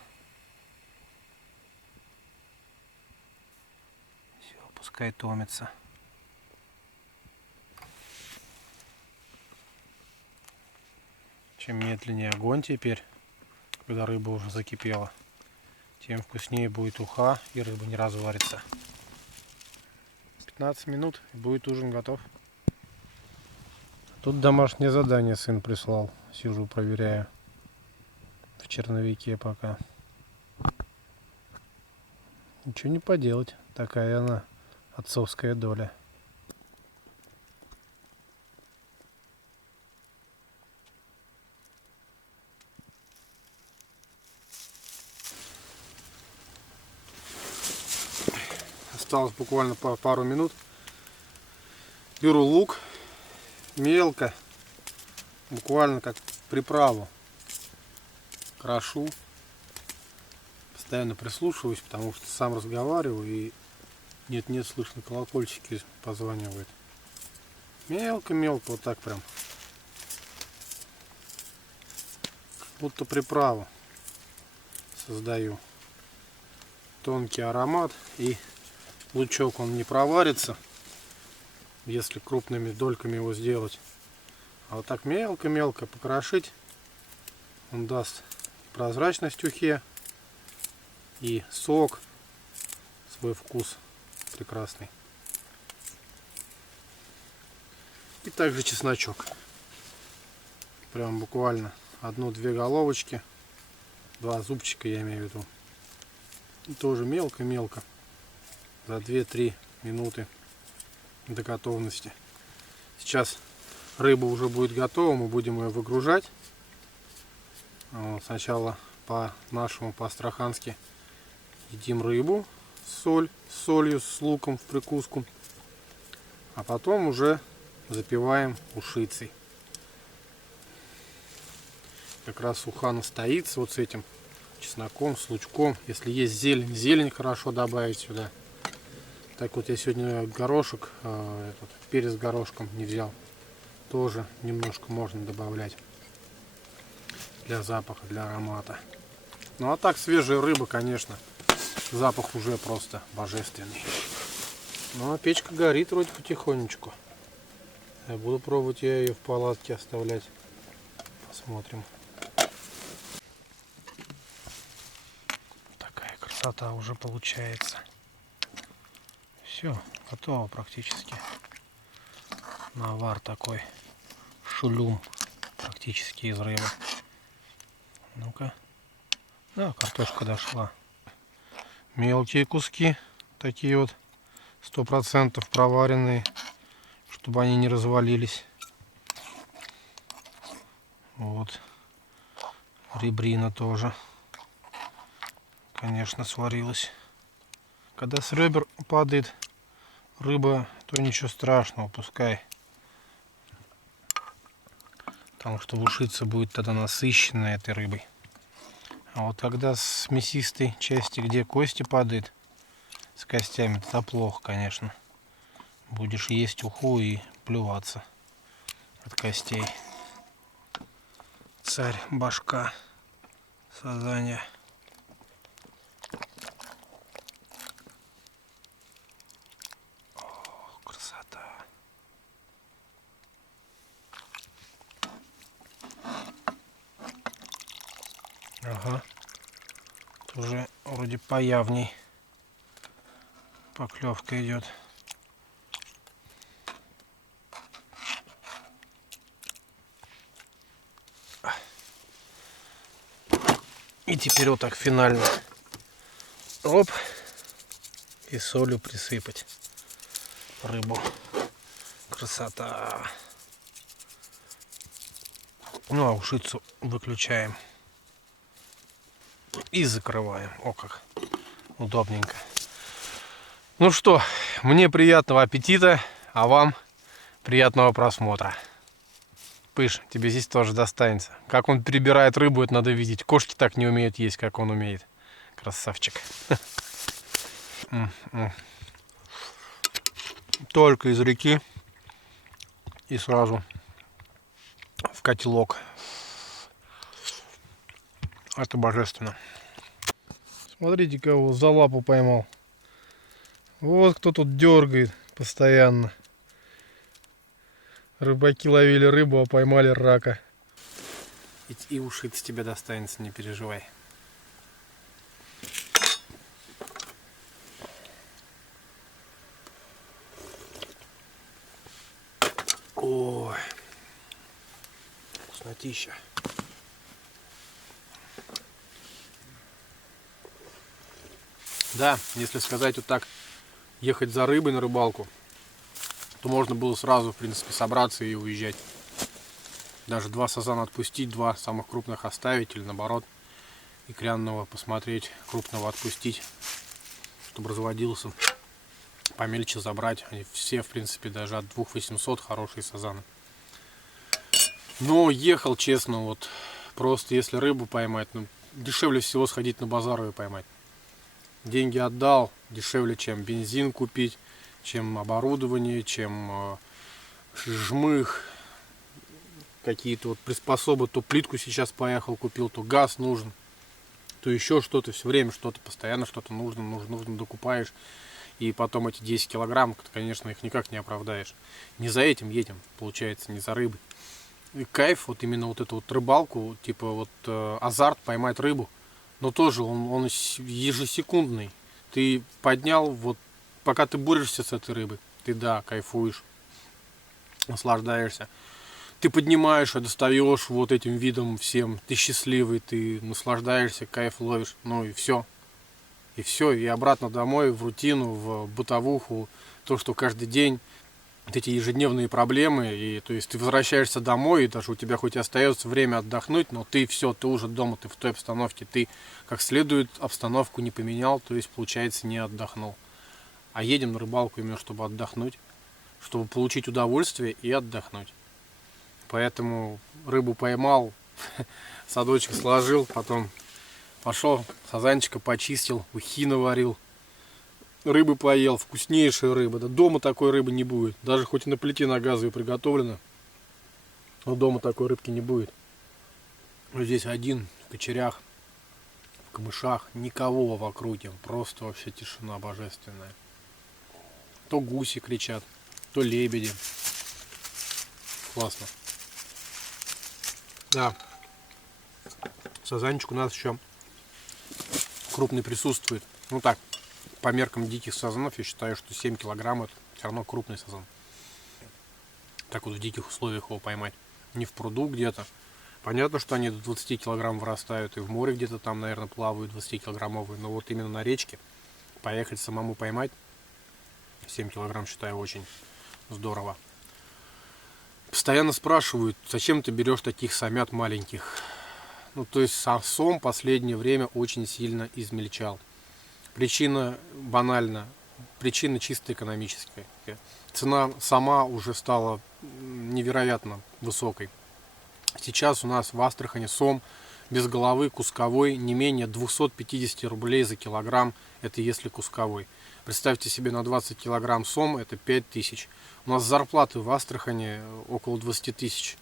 пускай томится. Чем медленнее огонь теперь, когда рыба уже закипела, тем вкуснее будет уха и рыба не разварится. 15 минут и будет ужин готов. Тут домашнее задание сын прислал. Сижу, проверяю. В черновике пока. Ничего не поделать. Такая она, отцовская доля. Осталось буквально пару минут. Беру лук. Мелко. Буквально как приправу. Крошу. Постоянно прислушиваюсь, потому что сам разговариваю и нет-нет, слышно, колокольчики позванивают. Мелко-мелко, вот так прям. Будто приправу создаю. Тонкий аромат, и лучок он не проварится, если крупными дольками его сделать. А вот так мелко-мелко покрошить, он даст прозрачность ухе и сок, свой вкус прекрасный. И также чесночок. Прям буквально 1-2 головочки, 2 зубчика, я имею в виду. И тоже мелко-мелко. За 2-3 минуты до готовности. Сейчас рыба уже будет готова, мы будем ее выгружать. Вот, сначала по-нашему, по-астрахански едим рыбу, с солью, с луком в прикуску. А потом уже запиваем ушицей. Как раз уха настоится вот с этим чесноком, с лучком. Если есть зелень, зелень хорошо добавить сюда. Так вот, я сегодня горошек, перец горошком не взял. Тоже немножко можно добавлять для запаха, для аромата. Ну а так, свежая рыба, конечно, запах уже просто божественный. Ну а печка горит вроде потихонечку. Я буду пробовать я ее в палатке оставлять. Посмотрим. Такая красота уже получается. Все, готово практически. Навар такой, шулюм практически из рыбы. Ну-ка. Да, картошка дошла. Мелкие куски, такие вот 100% проваренные, чтобы они не развалились. Вот. Ребрина тоже, конечно, сварилась. Когда с ребер падает рыба, то ничего страшного, пускай. Потому что ушица будет тогда насыщенная этой рыбой. А вот когда с мясистой части, где кости падают, с костями, это плохо, конечно. Будешь есть уху и плюваться от костей. Царь башка сазания. О, красота. Ага. Уже вроде появней поклевка идет. И теперь вот так финально. Оп. И солью присыпать рыбу. Красота. Ну а ушицу выключаем. И закрываем. О, как удобненько. Ну что, мне приятного аппетита, а вам приятного просмотра. Пыш, тебе здесь тоже достанется. Как он перебирает рыбу, это надо видеть. Кошки так не умеют есть, как он умеет. Красавчик. Только из реки и сразу в котелок. Это божественно. Смотрите, кого за лапу поймал. Вот кто тут дергает постоянно. Рыбаки ловили рыбу, а поймали рака. И уши с тебя достанется, не переживай. Ой, вкуснотища. Да, если сказать вот так, ехать за рыбой на рыбалку, то можно было сразу, в принципе, собраться и уезжать. Даже 2 сазана отпустить, 2 самых крупных оставить, или наоборот, икрянного посмотреть, крупного отпустить, чтобы разводился. Помельче забрать. Они все, в принципе, даже от 2800 хорошие сазаны. Но ехал, честно, вот просто если рыбу поймать, ну, дешевле всего сходить на базар и поймать. Деньги отдал, дешевле, чем бензин купить, чем оборудование, чем жмых, какие-то вот приспособы. То плитку сейчас поехал, купил, то газ нужен, то еще что-то. Все время что-то, постоянно что-то нужно, докупаешь. И потом эти 10 килограмм, конечно, их никак не оправдаешь. Не за этим едем, получается, не за рыбой. И кайф, вот именно вот эту вот рыбалку, типа вот азарт поймать рыбу, но тоже он ежесекундный. Ты поднял, вот пока ты борешься с этой рыбой, ты, да, кайфуешь, наслаждаешься. Ты поднимаешь, достаешь вот этим видом всем, ты счастливый, ты наслаждаешься, кайф ловишь, ну и все. И все, и обратно домой, в рутину, в бытовуху, то, что каждый день, вот эти ежедневные проблемы, и то есть ты возвращаешься домой, и даже у тебя хоть и остается время отдохнуть, но ты все, ты уже дома, ты в той обстановке, ты как следует обстановку не поменял, то есть получается не отдохнул. А едем на рыбалку именно чтобы отдохнуть, чтобы получить удовольствие и отдохнуть. Поэтому рыбу поймал, садочек сложил, потом пошел, сазанчика почистил, ухи наварил, рыбы поел, вкуснейшая рыба. Да дома такой рыбы не будет. Даже хоть и на плите на газовой приготовлено, но дома такой рыбки не будет. Здесь один, в кочерях, в камышах, никого в округе, просто вообще тишина божественная. То гуси кричат, то лебеди. Классно. Да, сазанчик у нас еще крупный присутствует. Ну так, по меркам диких сазанов я считаю, что 7 килограмм это все равно крупный сазан. Так вот в диких условиях его поймать. Не в пруду где-то. Понятно, что они до 20 килограмм вырастают, и в море где-то там, наверное, плавают 20-килограммовые. Но вот именно на речке поехать самому поймать 7 килограмм считаю очень здорово. Постоянно спрашивают, зачем ты берешь таких самят маленьких. Ну, то есть сом в последнее время очень сильно измельчал. Причина банальна, причина чисто экономическая. Цена сама уже стала невероятно высокой. Сейчас у нас в Астрахани сом без головы кусковой не менее 250 рублей за килограмм, это если кусковой. Представьте себе, на 20 килограмм сом это 5000. У нас зарплаты в Астрахани около 20 тысяч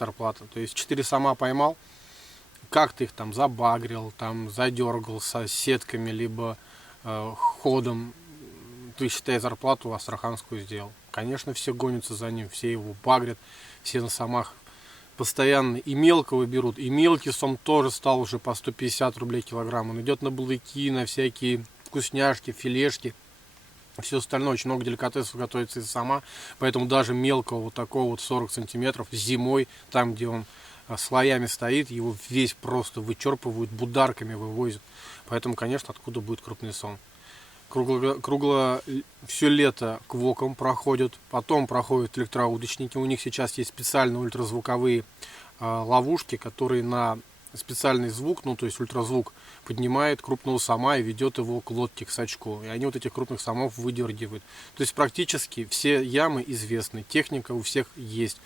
зарплата. То есть 4 сома поймал, как ты их там забагрил, там задергал со сетками, либо ходом, ты, считай, зарплату астраханскую сделал. Конечно, все гонятся за ним, все его багрят, все на самах постоянно и мелкого берут, и мелкий сом тоже стал уже по 150 рублей килограмм. Он идет на балыки, на всякие вкусняшки, филешки, все остальное. Очень много деликатесов готовится из сома, поэтому даже мелкого вот такого вот 40 сантиметров зимой, там где он слоями стоит, его весь просто вычерпывают, бударками вывозят. Поэтому, конечно, откуда будет крупный сом. Кругло все лето квоком проходят, потом проходят электроудочники. У них сейчас есть специальные ультразвуковые ловушки, которые на специальный звук, ну то есть ультразвук, поднимает крупного сома и ведет его к лодке, к сачку. И они вот этих крупных сомов выдергивают. То есть практически все ямы известны, техника у всех есть.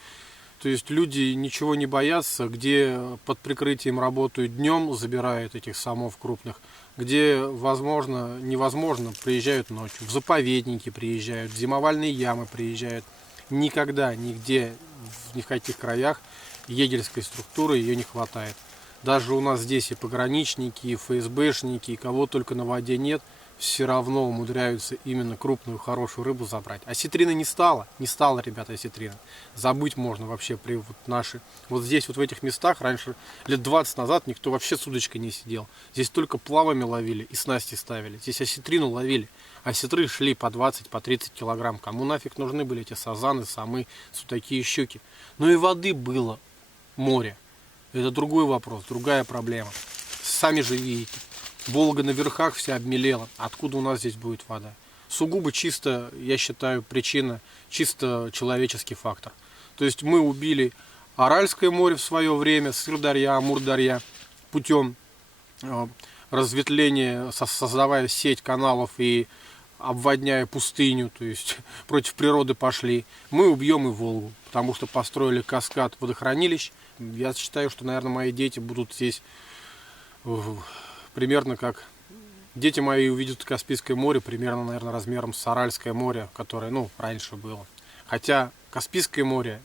То есть люди ничего не боятся, где под прикрытием работают днем, забирают этих самов крупных, где возможно, невозможно, приезжают ночью, в заповедники приезжают, в зимовальные ямы приезжают. Никогда, нигде, в никаких краях егерской структуры ее не хватает. Даже у нас здесь и пограничники, и ФСБшники, и кого только на воде нет, все равно умудряются именно крупную хорошую рыбу забрать. Осетрины не стало, ребята, осетрины. Забыть можно вообще при вот нашей. Вот здесь, вот в этих местах, раньше, лет 20 назад, никто вообще с удочкой не сидел. Здесь только плавами ловили и снасти ставили. Здесь осетрину ловили. Осетры шли по 20, по 30 килограмм. Кому нафиг нужны были эти сазаны, самы, судаки и щуки? Ну и воды было море. Это другой вопрос, другая проблема. Сами же видите. Волга на верхах вся обмелела. Откуда у нас здесь будет вода? Сугубо чисто, я считаю, причина чисто человеческий фактор. То есть мы убили Аральское море в свое время, Сырдарья, Амурдарья, путем разветвления, создавая сеть каналов и обводняя пустыню, то есть против природы пошли. Мы убьем и Волгу, потому что построили каскад водохранилищ. Я считаю, что, наверное, мои дети будут здесь примерно как... Дети мои увидят Каспийское море примерно, наверное, размером с Аральское море, которое, раньше было. Хотя Каспийское море,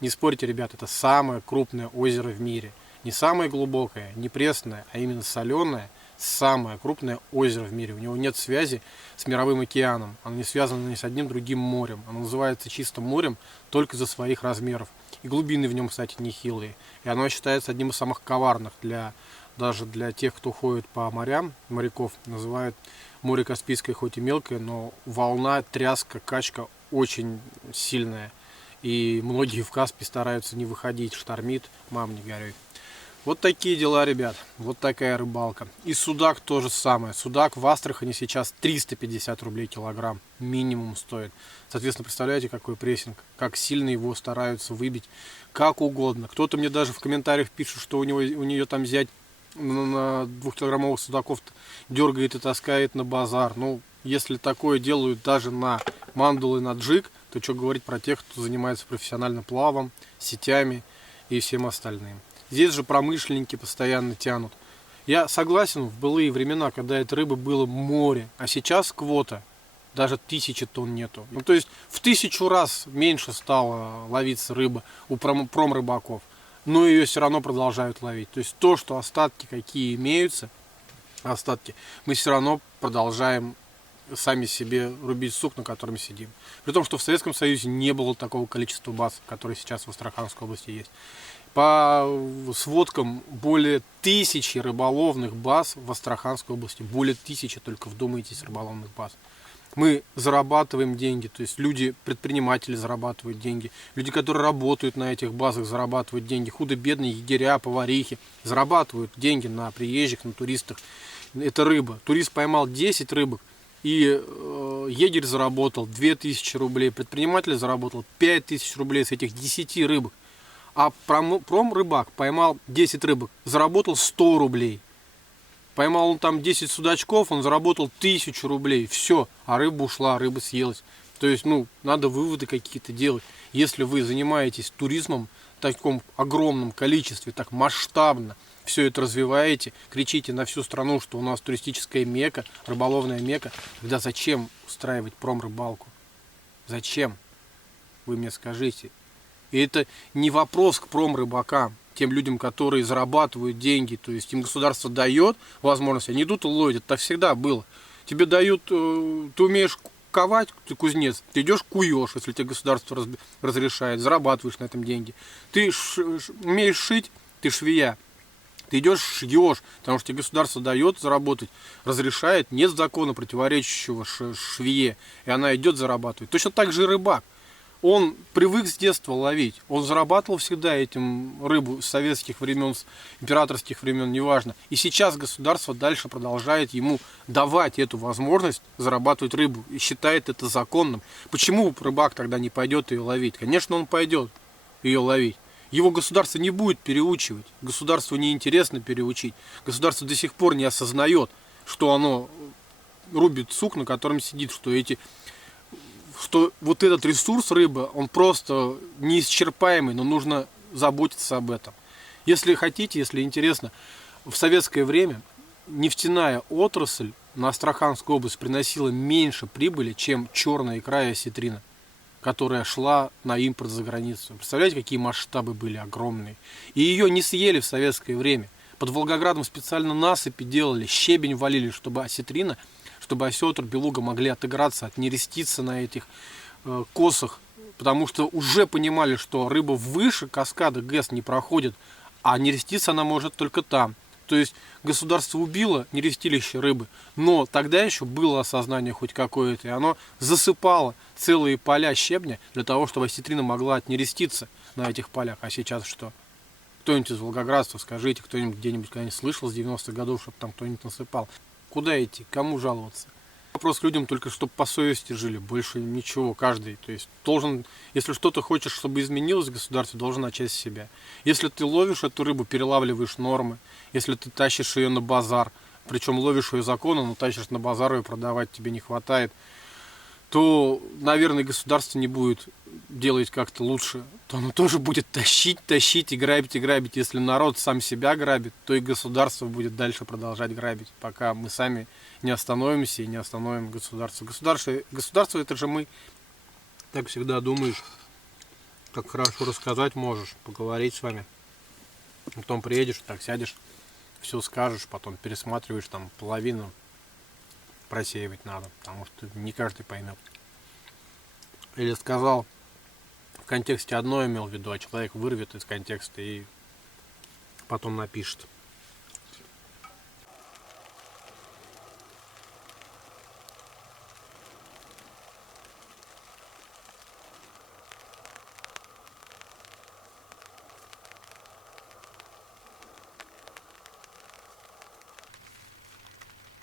не спорьте, ребят, это самое крупное озеро в мире. Не самое глубокое, не пресное, а именно соленое, самое крупное озеро в мире. У него нет связи с мировым океаном. Оно не связано ни с одним другим морем. Оно называется чисто морем только из-за своих размеров. И глубины в нем, кстати, нехилые. И оно считается одним из самых коварных даже для тех, кто ходит по морям, моряков. Называют море Каспийское хоть и мелкое, но волна, тряска, качка очень сильная. И многие в Каспий стараются не выходить, штормит, мам, не горюй. Вот такие дела, ребят. Вот такая рыбалка. И судак то же самое. Судак в Астрахани сейчас 350 рублей килограмм. Минимум стоит. Соответственно, представляете, какой прессинг. Как сильно его стараются выбить. Как угодно. Кто-то мне даже в комментариях пишет, что у нее там зять на 2-килограммовых судаков дергает и таскает на базар. Если такое делают даже на мандулы, на джиг, то что говорить про тех, кто занимается профессиональным плавом, сетями и всем остальным. Здесь же промышленники постоянно тянут. Я согласен, в былые времена, когда этой рыбы было море, а сейчас квота даже 1000 тонн нету. То есть в 1000 раз меньше стало ловиться рыба у промрыбаков, но ее все равно продолжают ловить. То есть то, что остатки какие имеются, мы все равно продолжаем сами себе рубить сук, на котором сидим. При том, что в Советском Союзе не было такого количества баз, которые сейчас в Астраханской области есть. По сводкам, более 1000 рыболовных баз в Астраханской области. Более 1000, только вдумайтесь, рыболовных баз. Мы зарабатываем деньги, то есть люди, предприниматели зарабатывают деньги. Люди, которые работают на этих базах, зарабатывают деньги. Худо-бедные егеря, поварихи зарабатывают деньги на приезжих, на туристах. Это рыба. Турист поймал 10 рыбок, и егерь заработал 2000 рублей. Предприниматель заработал 5000 рублей с этих 10 рыбок. А промрыбак поймал 10 рыбок, заработал 100 рублей. Поймал он там 10 судачков, он заработал 1000 рублей. Все, а рыба ушла, рыба съелась. То есть, надо выводы какие-то делать. Если вы занимаетесь туризмом в таком огромном количестве, так масштабно, все это развиваете, кричите на всю страну, что у нас туристическая мека, рыболовная мека, тогда зачем устраивать промрыбалку? Зачем? Вы мне скажите. И это не вопрос к промрыбакам, тем людям, которые зарабатывают деньги, то есть им государство дает возможность, они идут и ловят, это всегда было. Тебе дают, ты умеешь ковать, ты кузнец, ты идешь куешь, если тебе государство разрешает, зарабатываешь на этом деньги. Ты умеешь шить, ты швея, ты идешь шьешь, потому что тебе государство дает заработать, разрешает, нет закона противоречащего швее, и она идет зарабатывать. Точно так же и рыбак. Он привык с детства ловить. Он зарабатывал всегда этим рыбу с советских времен, с императорских времен, неважно. И сейчас государство дальше продолжает ему давать эту возможность зарабатывать рыбу и считает это законным. Почему рыбак тогда не пойдет ее ловить? Конечно, он пойдет ее ловить. Его государство не будет переучивать. Государству неинтересно переучить. Государство до сих пор не осознает, что оно рубит сук, на котором сидит, что вот этот ресурс рыба, он просто неисчерпаемый, но нужно заботиться об этом. Если хотите, если интересно, в советское время нефтяная отрасль на Астраханскую область приносила меньше прибыли, чем черная икра и осетрина, которая шла на импорт за границу. Представляете, какие масштабы были огромные. И ее не съели в советское время. Под Волгоградом специально насыпи делали, щебень валили, чтобы осетрина, чтобы осетр, белуга могли отыграться, отнереститься на этих косах, потому что уже понимали, что рыба выше каскада ГЭС не проходит, а нереститься она может только там. То есть государство убило нерестилище рыбы, но тогда еще было осознание хоть какое-то, и оно засыпало целые поля щебня для того, чтобы осетрина могла отнереститься на этих полях. А сейчас что? Кто-нибудь из Волгоградства, скажите, кто-нибудь где-нибудь когда-нибудь слышал с 90-х годов, чтобы там кто-нибудь насыпал? Куда идти? Кому жаловаться? Вопрос к людям только, чтобы по совести жили, больше ничего, каждый. То есть должен, если что-то хочешь, чтобы изменилось в государстве, должен начать с себя. Если ты ловишь эту рыбу, перелавливаешь нормы, если ты тащишь ее на базар, причем ловишь ее законно, но тащишь на базар ее, продавать тебе не хватает, то, наверное, государство не будет делать как-то лучше, то оно тоже будет тащить и грабить. Если народ сам себя грабит, то и государство будет дальше продолжать грабить, пока мы сами не остановимся и не остановим государство. Государство это же мы. Так всегда думаешь, как хорошо рассказать можешь, поговорить с вами. Потом приедешь, так сядешь, все скажешь, потом пересматриваешь, там половину просеивать надо, потому что не каждый поймет. Или сказал в контексте одно имел в виду, а человек вырвет из контекста и потом напишет.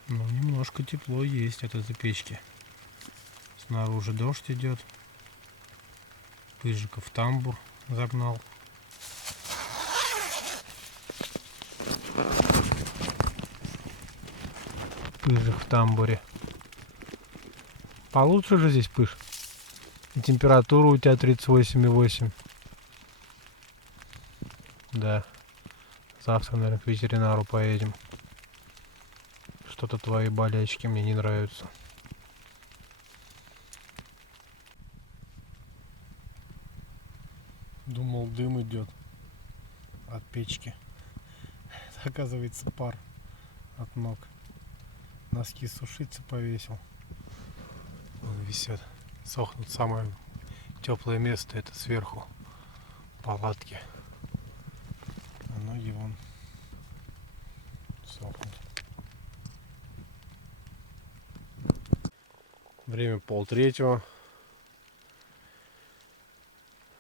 Ну, немножко тепло есть от этой печки. Снаружи дождь идет. Пыжика в тамбур загнал. Пыжик в тамбуре. Получше же здесь, Пыж. И температура у тебя 38,8. Да. Завтра, наверное, к ветеринару поедем. Что-то твои болячки мне не нравятся. Думал, дым идет от печки. Оказывается, пар от ног. Носки сушиться повесил. Вон висят. Сохнут. Самое теплое место это сверху палатки. А ноги вон сохнут. Время 2:30.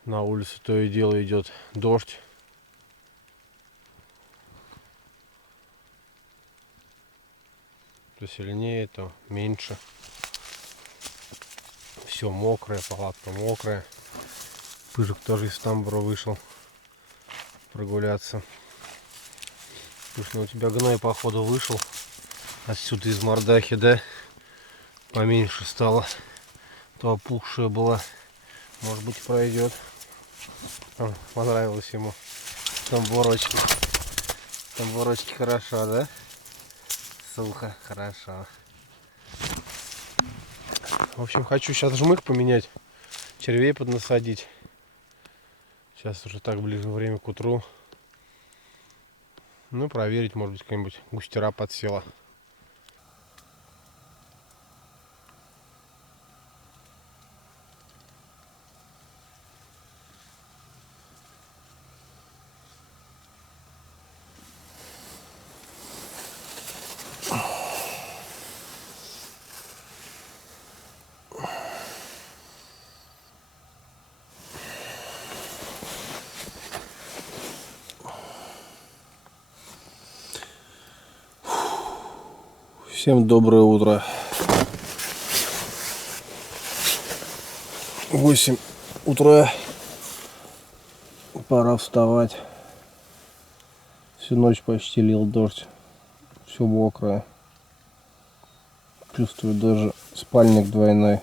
На улице то и дело идет дождь. То сильнее, то меньше. Все мокрое, палатка мокрая. Пыжик тоже из тамбура вышел прогуляться. Пыж, ну у тебя гной походу вышел отсюда из мордахи, да? Поменьше стало. То опухшая была. Может быть, пройдет. Понравилось ему. Тамбурочки. Тамбурочки хорошо, да? Сухо, хорошо. В общем, хочу сейчас жмых поменять. Червей поднасадить. Сейчас уже так ближе время к утру. Ну, проверить, может быть, какая-нибудь густера подсела. Всем доброе утро. 8 утра. Пора вставать. Всю ночь почти лил дождь. Все мокрое. Чувствую, даже спальник двойной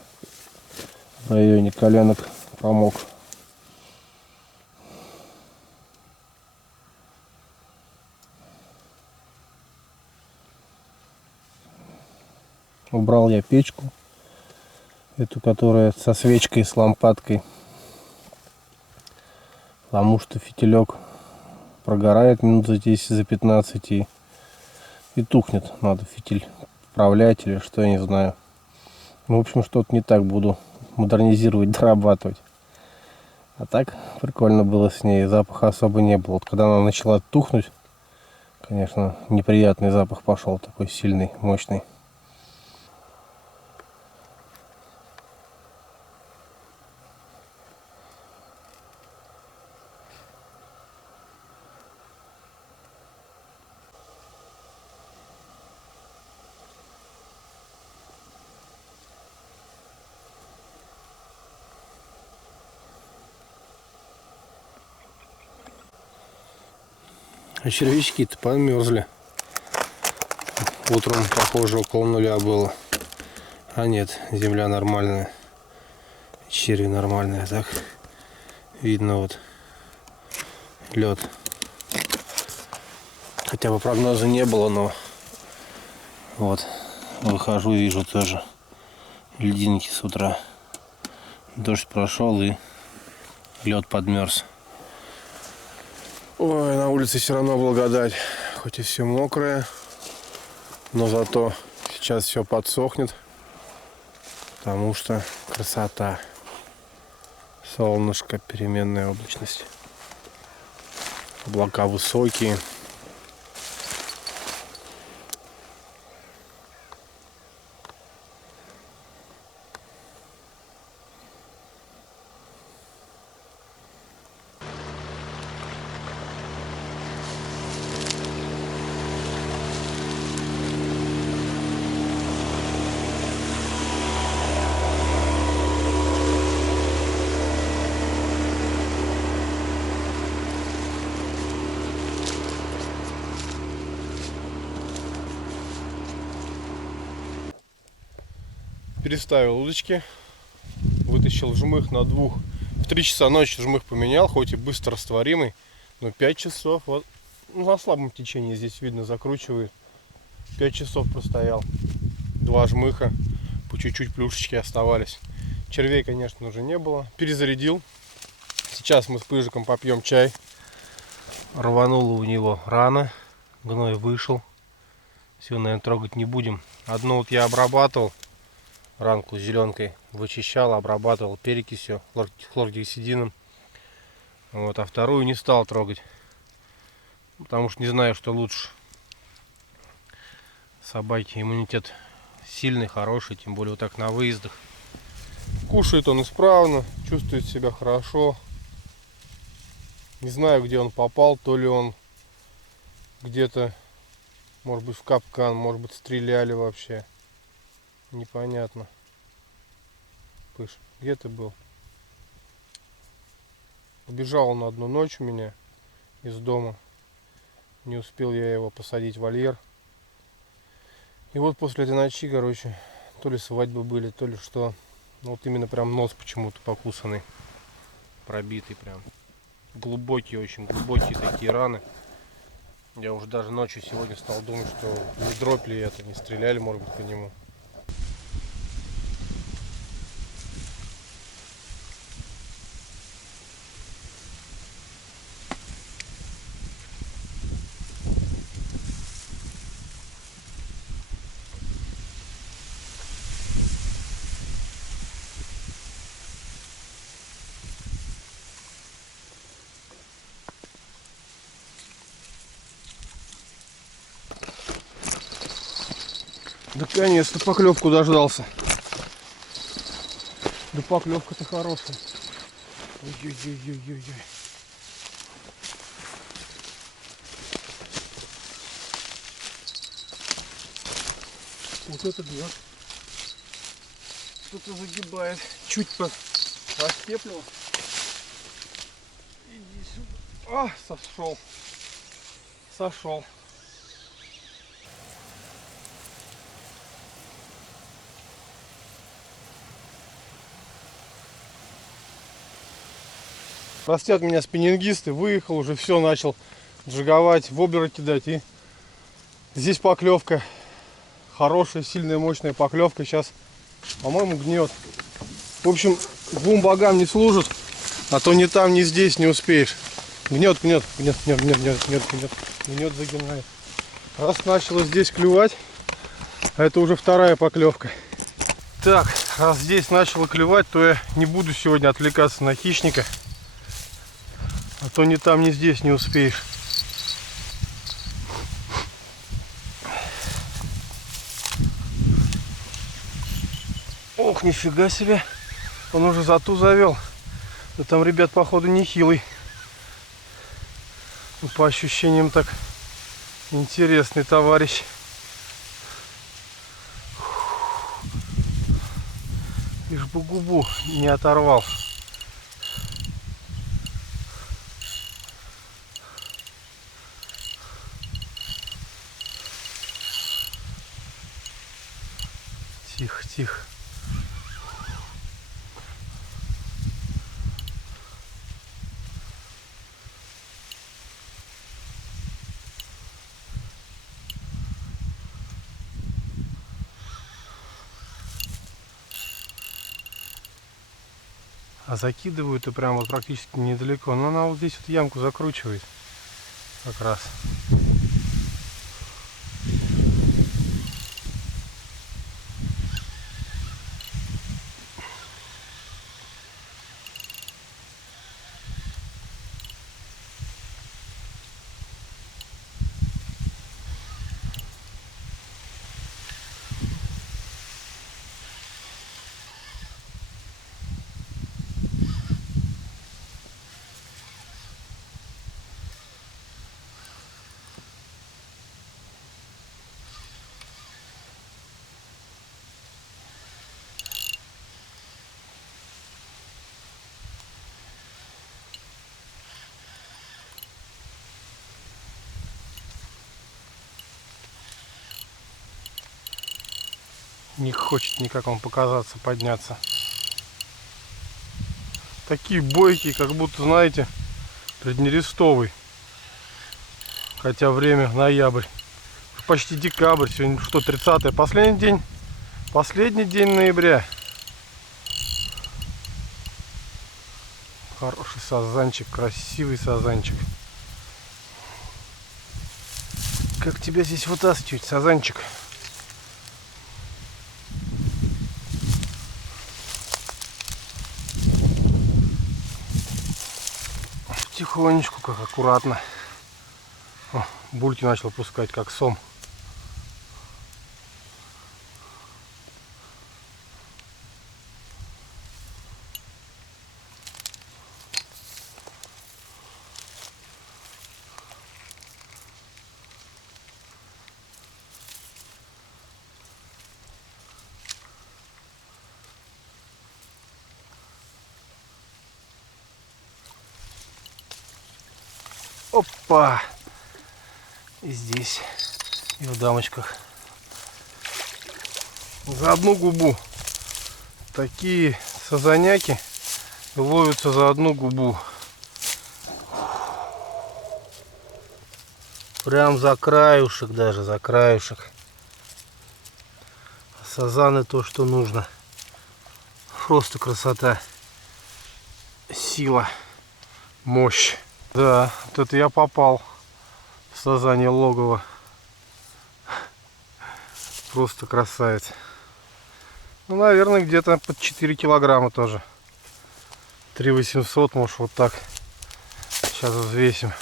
в районе коленок промок. Убрал я печку, эту, которая со свечкой, с лампадкой, потому что фитилек прогорает минут за 10, за 15 и тухнет. Надо фитиль вправлять или что, я не знаю. В общем, что-то не так буду модернизировать, дорабатывать. А так прикольно было с ней, запаха особо не было. Вот когда она начала тухнуть, конечно, неприятный запах пошел, такой сильный, мощный. А червячки-то подмерзли. Утром, похоже, около нуля было. А нет, земля нормальная. Черви нормальные. Так видно вот лед. Хотя бы прогноза не было, но вот выхожу, вижу тоже льдинки с утра. Дождь прошел и лед подмерз. Ой, на улице все равно благодать. Хоть и все мокрое, но зато сейчас все подсохнет, потому что красота. Солнышко, переменная облачность. Облака высокие. Переставил удочки, вытащил жмых на двух. В 3 часа ночи жмых поменял, хоть и быстро растворимый, но 5 часов, вот, ну, на слабом течении здесь видно, закручивает. 5 часов простоял. 2 жмыха, по чуть-чуть плюшечки оставались. Червей, конечно, уже не было. Перезарядил. Сейчас мы с Пыжиком попьем чай. Рвануло у него рано, гной вышел. Все, наверное, трогать не будем. Одну вот я обрабатывал. Ранку зеленкой вычищал, обрабатывал перекисью, хлоргексидином. Вот, а вторую не стал трогать, потому что не знаю, что лучше. Собаки иммунитет сильный, хороший, тем более вот так на выездах. Кушает он исправно, чувствует себя хорошо. Не знаю, где он попал, то ли он где-то, может быть, в капкан, может быть, стреляли вообще. Непонятно. Пыш, где ты был? Убежал он одну ночь у меня из дома. Не успел я его посадить в вольер. И вот после этой ночи, короче, то ли свадьбы были, то ли что. Вот именно прям нос почему-то покусанный. Пробитый прям. Глубокие, очень глубокие такие раны. Я уже даже ночью сегодня стал думать, что не дробь ли это, не стреляли, может быть, по нему. Наконец-то поклевку дождался. Да поклевка-то хорошая. Ой-ой-ой-ой-ой. Вот это да. Что-то загибает. Чуть растеплил. Иди сюда. А, сошел. Сошел. Простят меня спиннингисты, выехал уже, все, начал джиговать, воблеры кидать. И здесь поклевка, хорошая, сильная, мощная поклевка. Сейчас, по-моему, гнет. В общем, двум богам не служит, а то ни там, ни здесь не успеешь. Гнет, загинает. Раз начало здесь клювать, А это уже вторая поклевка. Так, раз здесь начало клевать, то я не буду сегодня отвлекаться на хищника. А то ни там, ни здесь не успеешь. Ох, нифига себе. Он уже зату завел. Да там, ребят, походу, нехилый. По ощущениям так интересный товарищ. Лишь бы губу не оторвал. Тихо, тихо. А закидывают и прям вот практически недалеко. Но она вот здесь вот ямку закручивает. Как раз. Не хочет никак он показаться, подняться. Такие бойкие, как будто, знаете, преднерестовый. Хотя время ноябрь. Почти декабрь. Сегодня что, 30-е? Последний день ноября. Хороший сазанчик, красивый сазанчик. Как тебя здесь вытаскивать, сазанчик? Тихонечку, как аккуратно. О, бульки начал пускать, как сом. Опа! И здесь, и в дамочках. За одну губу. Такие сазаняки ловятся за одну губу. Прям за краюшек даже, за краюшек. Сазаны то, что нужно. Просто красота. Сила. Мощь. Да, вот это я попал в сазанье логово. Просто красавец. Ну, наверное, где-то под 4 килограмма тоже. 3800, может, вот так. Сейчас взвесим.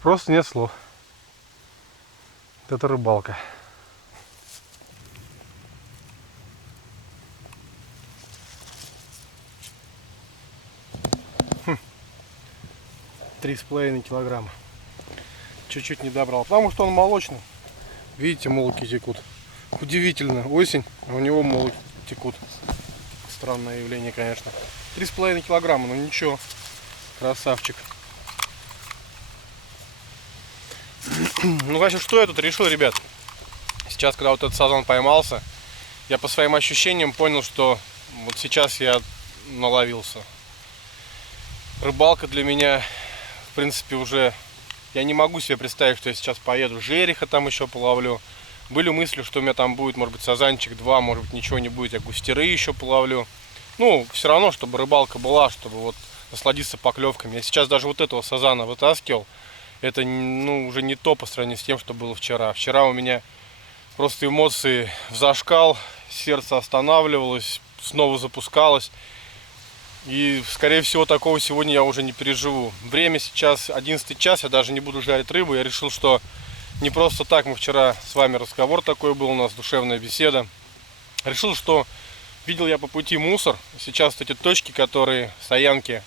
Просто нет слов. Это рыбалка. 3,5 килограмма. Чуть-чуть не добрал. Потому что он молочный. Видите, молоки текут. Удивительно. Осень, а у него молоки текут. Странное явление, конечно. 3,5 килограмма, но ничего. Красавчик. Ну, в общем, что я тут решил, ребят? Сейчас, когда вот этот сазан поймался, я по своим ощущениям понял, что вот сейчас я наловился. Рыбалка для меня, в принципе, уже... Я не могу себе представить, что я сейчас поеду жереха там еще половлю. Были мысли, что у меня там будет, может быть, сазанчик 2, может быть, ничего не будет, я густеры еще половлю. Ну, все равно, чтобы рыбалка была, чтобы вот насладиться поклевками. Я сейчас даже вот этого сазана вытаскивал. Это, ну, уже не то по сравнению с тем, что было вчера. Вчера у меня Просто эмоции взашкал, сердце останавливалось, снова запускалось. И, скорее всего, такого сегодня я уже не переживу. Время сейчас 11 час, я даже не буду жарить рыбу. Я решил, что не просто так, мы вчера с вами разговор такой был, у нас душевная беседа. Решил, что видел я по пути мусор. Сейчас эти точки, которые стоянки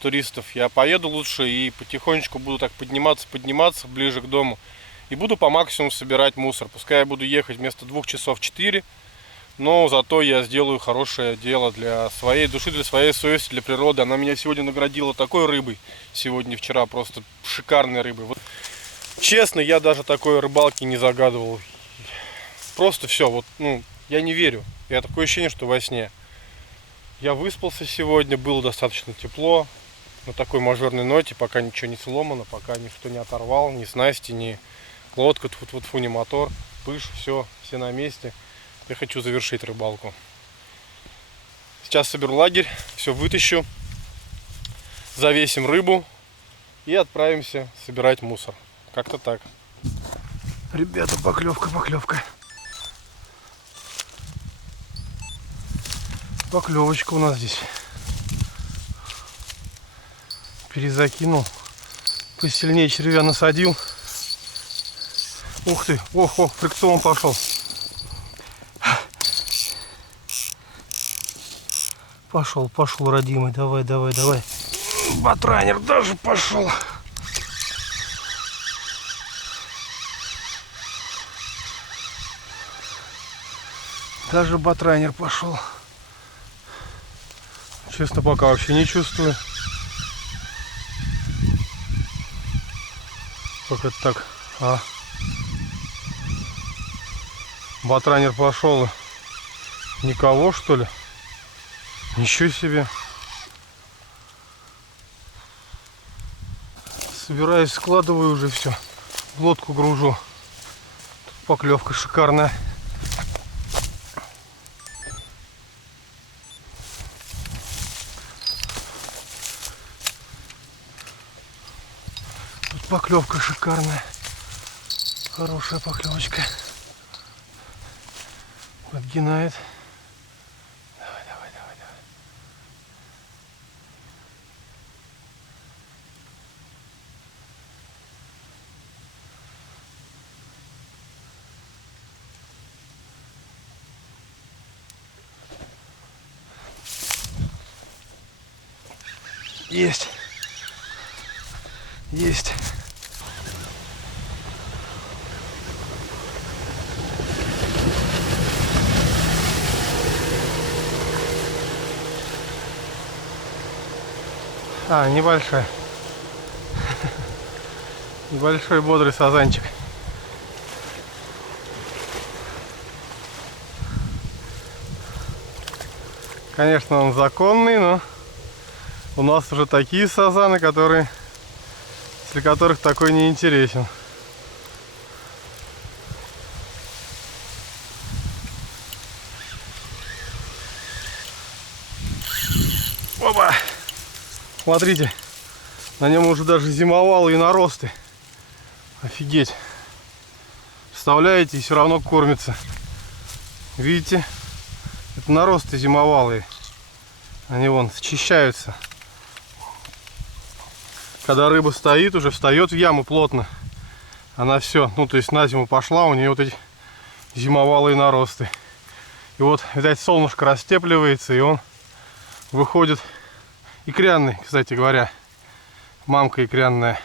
туристов, я поеду лучше и потихонечку буду так подниматься ближе к дому. И буду по максимуму собирать мусор. Пускай я буду ехать вместо 2 часов 4. Но зато я сделаю хорошее дело для своей души, для своей совести, для природы. Она меня сегодня наградила такой рыбой. Сегодня, вчера просто шикарной рыбой. Вот, честно, я даже такой рыбалки не загадывал. Просто все, вот, я не верю. Я такое ощущение, что во сне. Я выспался сегодня, было достаточно тепло. На такой мажорной ноте, пока ничего не сломано, пока ничто не оторвал, ни снасти, ни лодка, тьфу-тьфу-тьфу, ни мотор, пыш, все на месте. Я хочу завершить рыбалку. Сейчас соберу лагерь, все вытащу, завесим рыбу и отправимся собирать мусор. Как-то так. Ребята, поклевка. Поклевочка у нас здесь. Перезакинул. Посильнее червя насадил. Ух ты, ох, фрикцион пошел. Пошел, родимый, давай. Батранер даже пошел. Даже батранер пошел. Честно, пока вообще не чувствую. Как это так? Батранер пошел. Никого, что ли? Ничего себе. Собираюсь, складываю уже все. В лодку гружу. Тут поклевка шикарная. Тут поклевка шикарная. Хорошая поклевочка. Подгинает. Есть. Небольшая. Небольшой бодрый сазанчик. Конечно, он законный, но у нас уже такие сазаны, для которых такой не интересен. Опа! Смотрите, на нем уже даже зимовалые наросты. Офигеть. Вставляете и все равно кормится. Видите? Это наросты зимовалые. Они вон счищаются. Когда рыба стоит, уже встает в яму плотно. Она все, то есть на зиму пошла, у нее вот эти зимовалые наросты. И вот, видать, солнышко растепливается, и он выходит. Икрянный, кстати говоря. Мамка икрянная.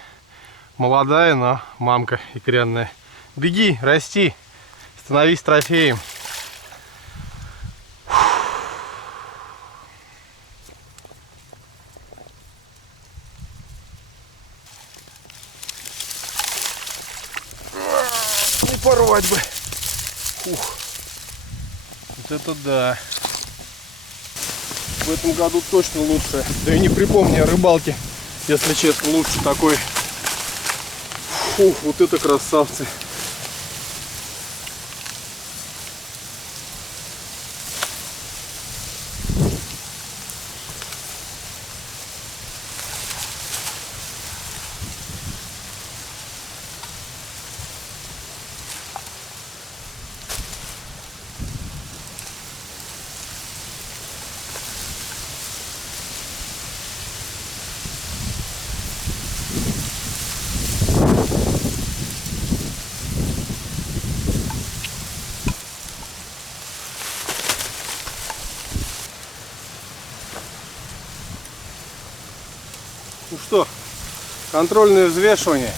Молодая, но мамка икрянная. Беги, расти, становись трофеем. Не порвать бы. Фух. Вот это да. В этом году точно лучше. Да и не припомню о рыбалке, если честно, лучше такой. Фух, вот это красавцы. Контрольное взвешивание.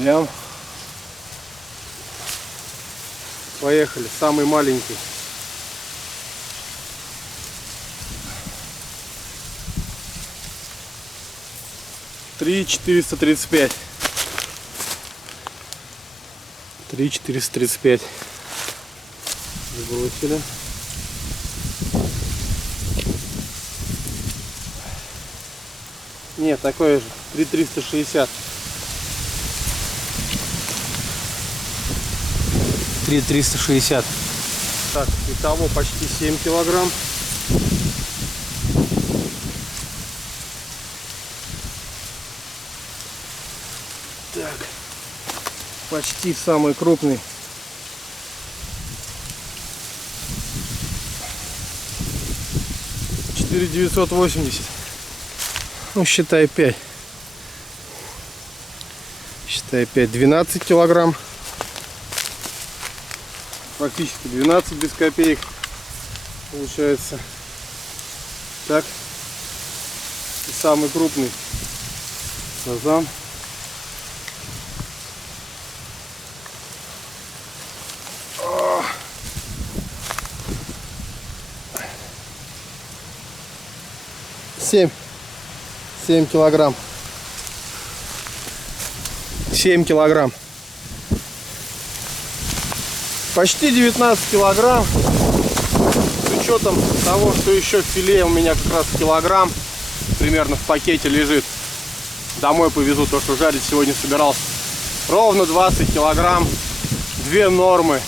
Лям. Поехали. Самый маленький. 3,435. 3,435. Забросили. Нет, такое же. 3,360. 3,360. Так, итого почти 7 килограмм. Так, почти самый крупный. — 4,980. Ну, считай 5. Считай 5. 12 килограмм. Практически 12 без копеек. Получается. Так. И самый крупный. Сазан. Семь килограмм. 7 килограмм. Почти 19 килограмм. С учетом того, что еще филе у меня как раз килограмм примерно в пакете лежит. Домой повезу то, что жарить сегодня собирался. Ровно 20 килограмм. Две нормы.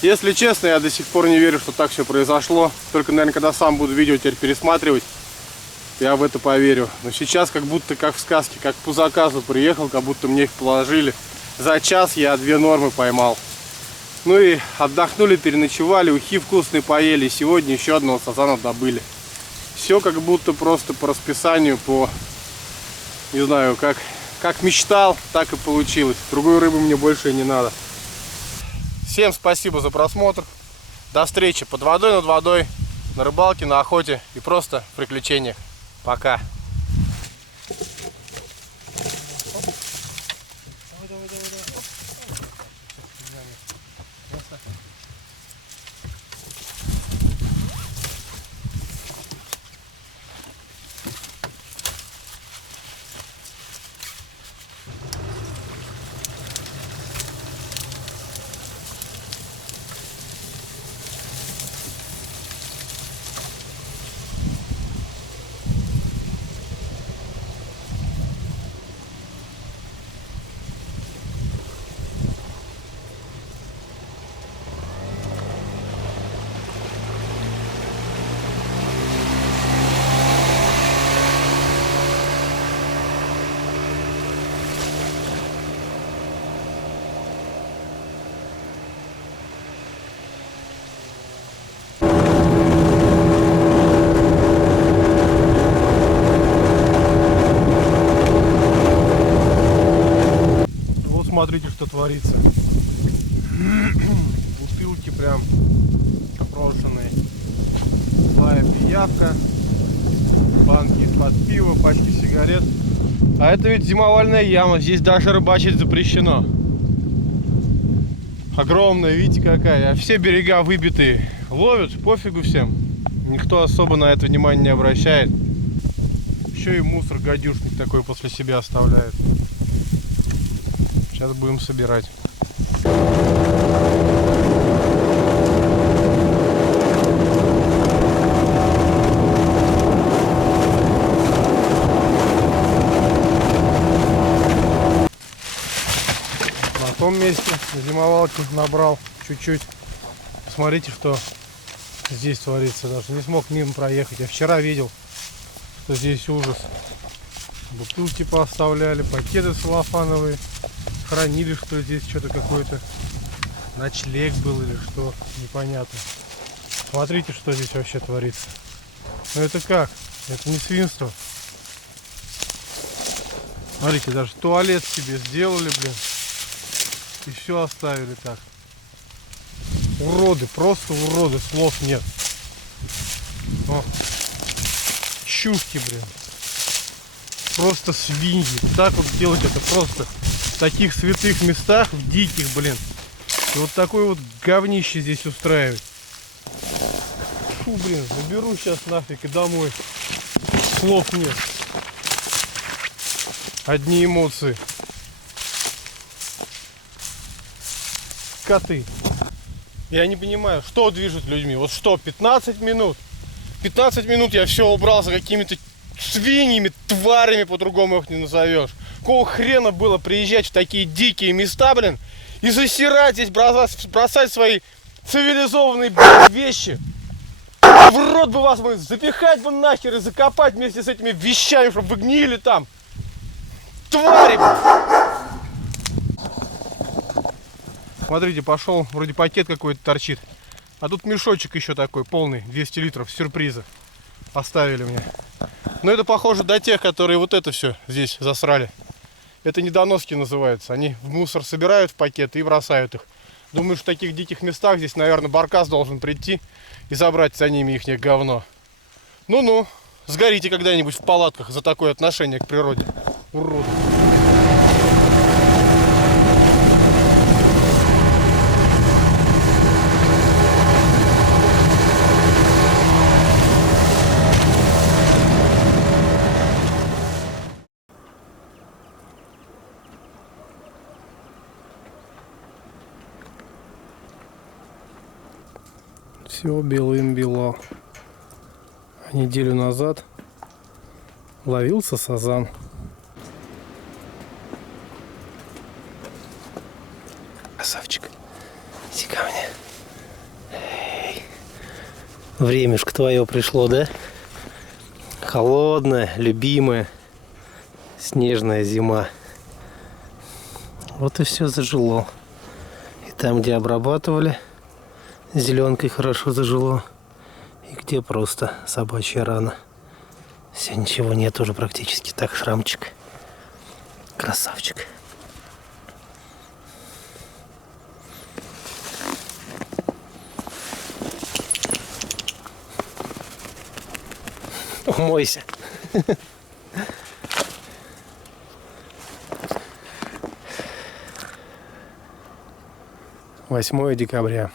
Если честно, я до сих пор не верю, что так все произошло. Только, наверное, когда сам буду видео теперь пересматривать, я в это поверю. Но сейчас как будто как в сказке, как по заказу приехал, как будто мне их положили. За час я 2 нормы поймал. Ну и отдохнули, переночевали, ухи вкусные поели. Сегодня еще одного сазана добыли. Все как будто просто по расписанию, по, не знаю, как мечтал, так и получилось. Другой рыбы мне больше и не надо. Всем спасибо за просмотр. До встречи под водой, над водой, на рыбалке, на охоте и просто в приключениях. Пока. Смотрите, что творится. Бутылки прям брошенные. Злая пиявка. Банки из-под пива, пачки сигарет. А это ведь зимовальная яма. Здесь даже рыбачить запрещено. Огромная, видите какая. А все берега выбитые. Ловят, пофигу всем. Никто особо на это внимание не обращает. Еще и мусор гадюшник такой после себя оставляет. Сейчас будем собирать. На том месте на зимовалке набрал чуть-чуть. Посмотрите, что здесь творится. Даже не смог мимо проехать. Я вчера видел, что здесь ужас. Бутылки пооставляли, пакеты целлофановые. Хранили, что здесь что-то какой-то ночлег был или что, непонятно. Смотрите, что здесь вообще творится. Ну это как? Это не свинство. Смотрите, даже туалет себе сделали, блин. И все оставили так. Уроды, просто уроды, слов нет. О, чушки, блин. Просто свиньи. Так вот делать это просто в таких святых местах, в диких, блин. И вот такой вот говнище здесь устраивать. Фу, блин, заберу сейчас нафиг и домой. Слов нет. Одни эмоции. Коты. Я не понимаю, что движет людьми. Вот что, 15 минут? 15 минут я все убрал за какими-то свиньями, тварями, по-другому их не назовешь. Какого хрена было приезжать в такие дикие места, блин, и засирать здесь, бросать свои цивилизованные, блин, вещи. В рот бы вас мы запихать бы нахер и закопать вместе с этими вещами, чтобы вы гнили там. Твари, блин. Смотрите, пошел, вроде пакет какой-то торчит. А тут мешочек еще такой, полный, 200 литров, сюрприза. Оставили мне. Но это похоже до тех, которые вот это все здесь засрали. Это недоноски называются. Они в мусор собирают в пакеты и бросают их. Думаю, что в таких диких местах здесь, наверное, баркас должен прийти и забрать за ними их говно. Ну-ну, сгорите когда-нибудь в палатках за такое отношение к природе. Уроды. Все белым-бело. А неделю назад ловился сазан. Красавчик. Иди ко мне. Эй. Времешко твое пришло, да? Холодная, любимая, снежная зима. Вот и все зажило. И там, где обрабатывали, зеленкой хорошо зажило. И где просто собачья рана. Все, ничего нет уже практически. Так, шрамчик. Красавчик. Умойся. 8 декабря.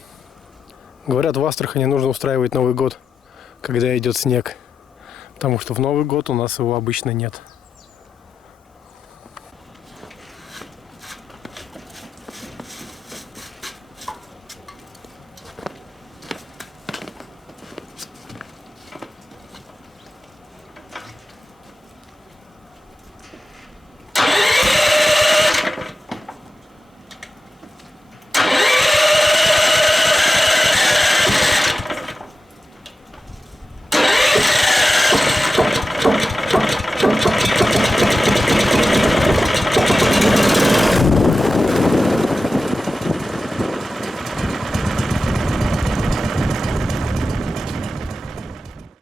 Говорят, в Астрахани нужно устраивать Новый год, когда идет снег. Потому что в Новый год у нас его обычно нет.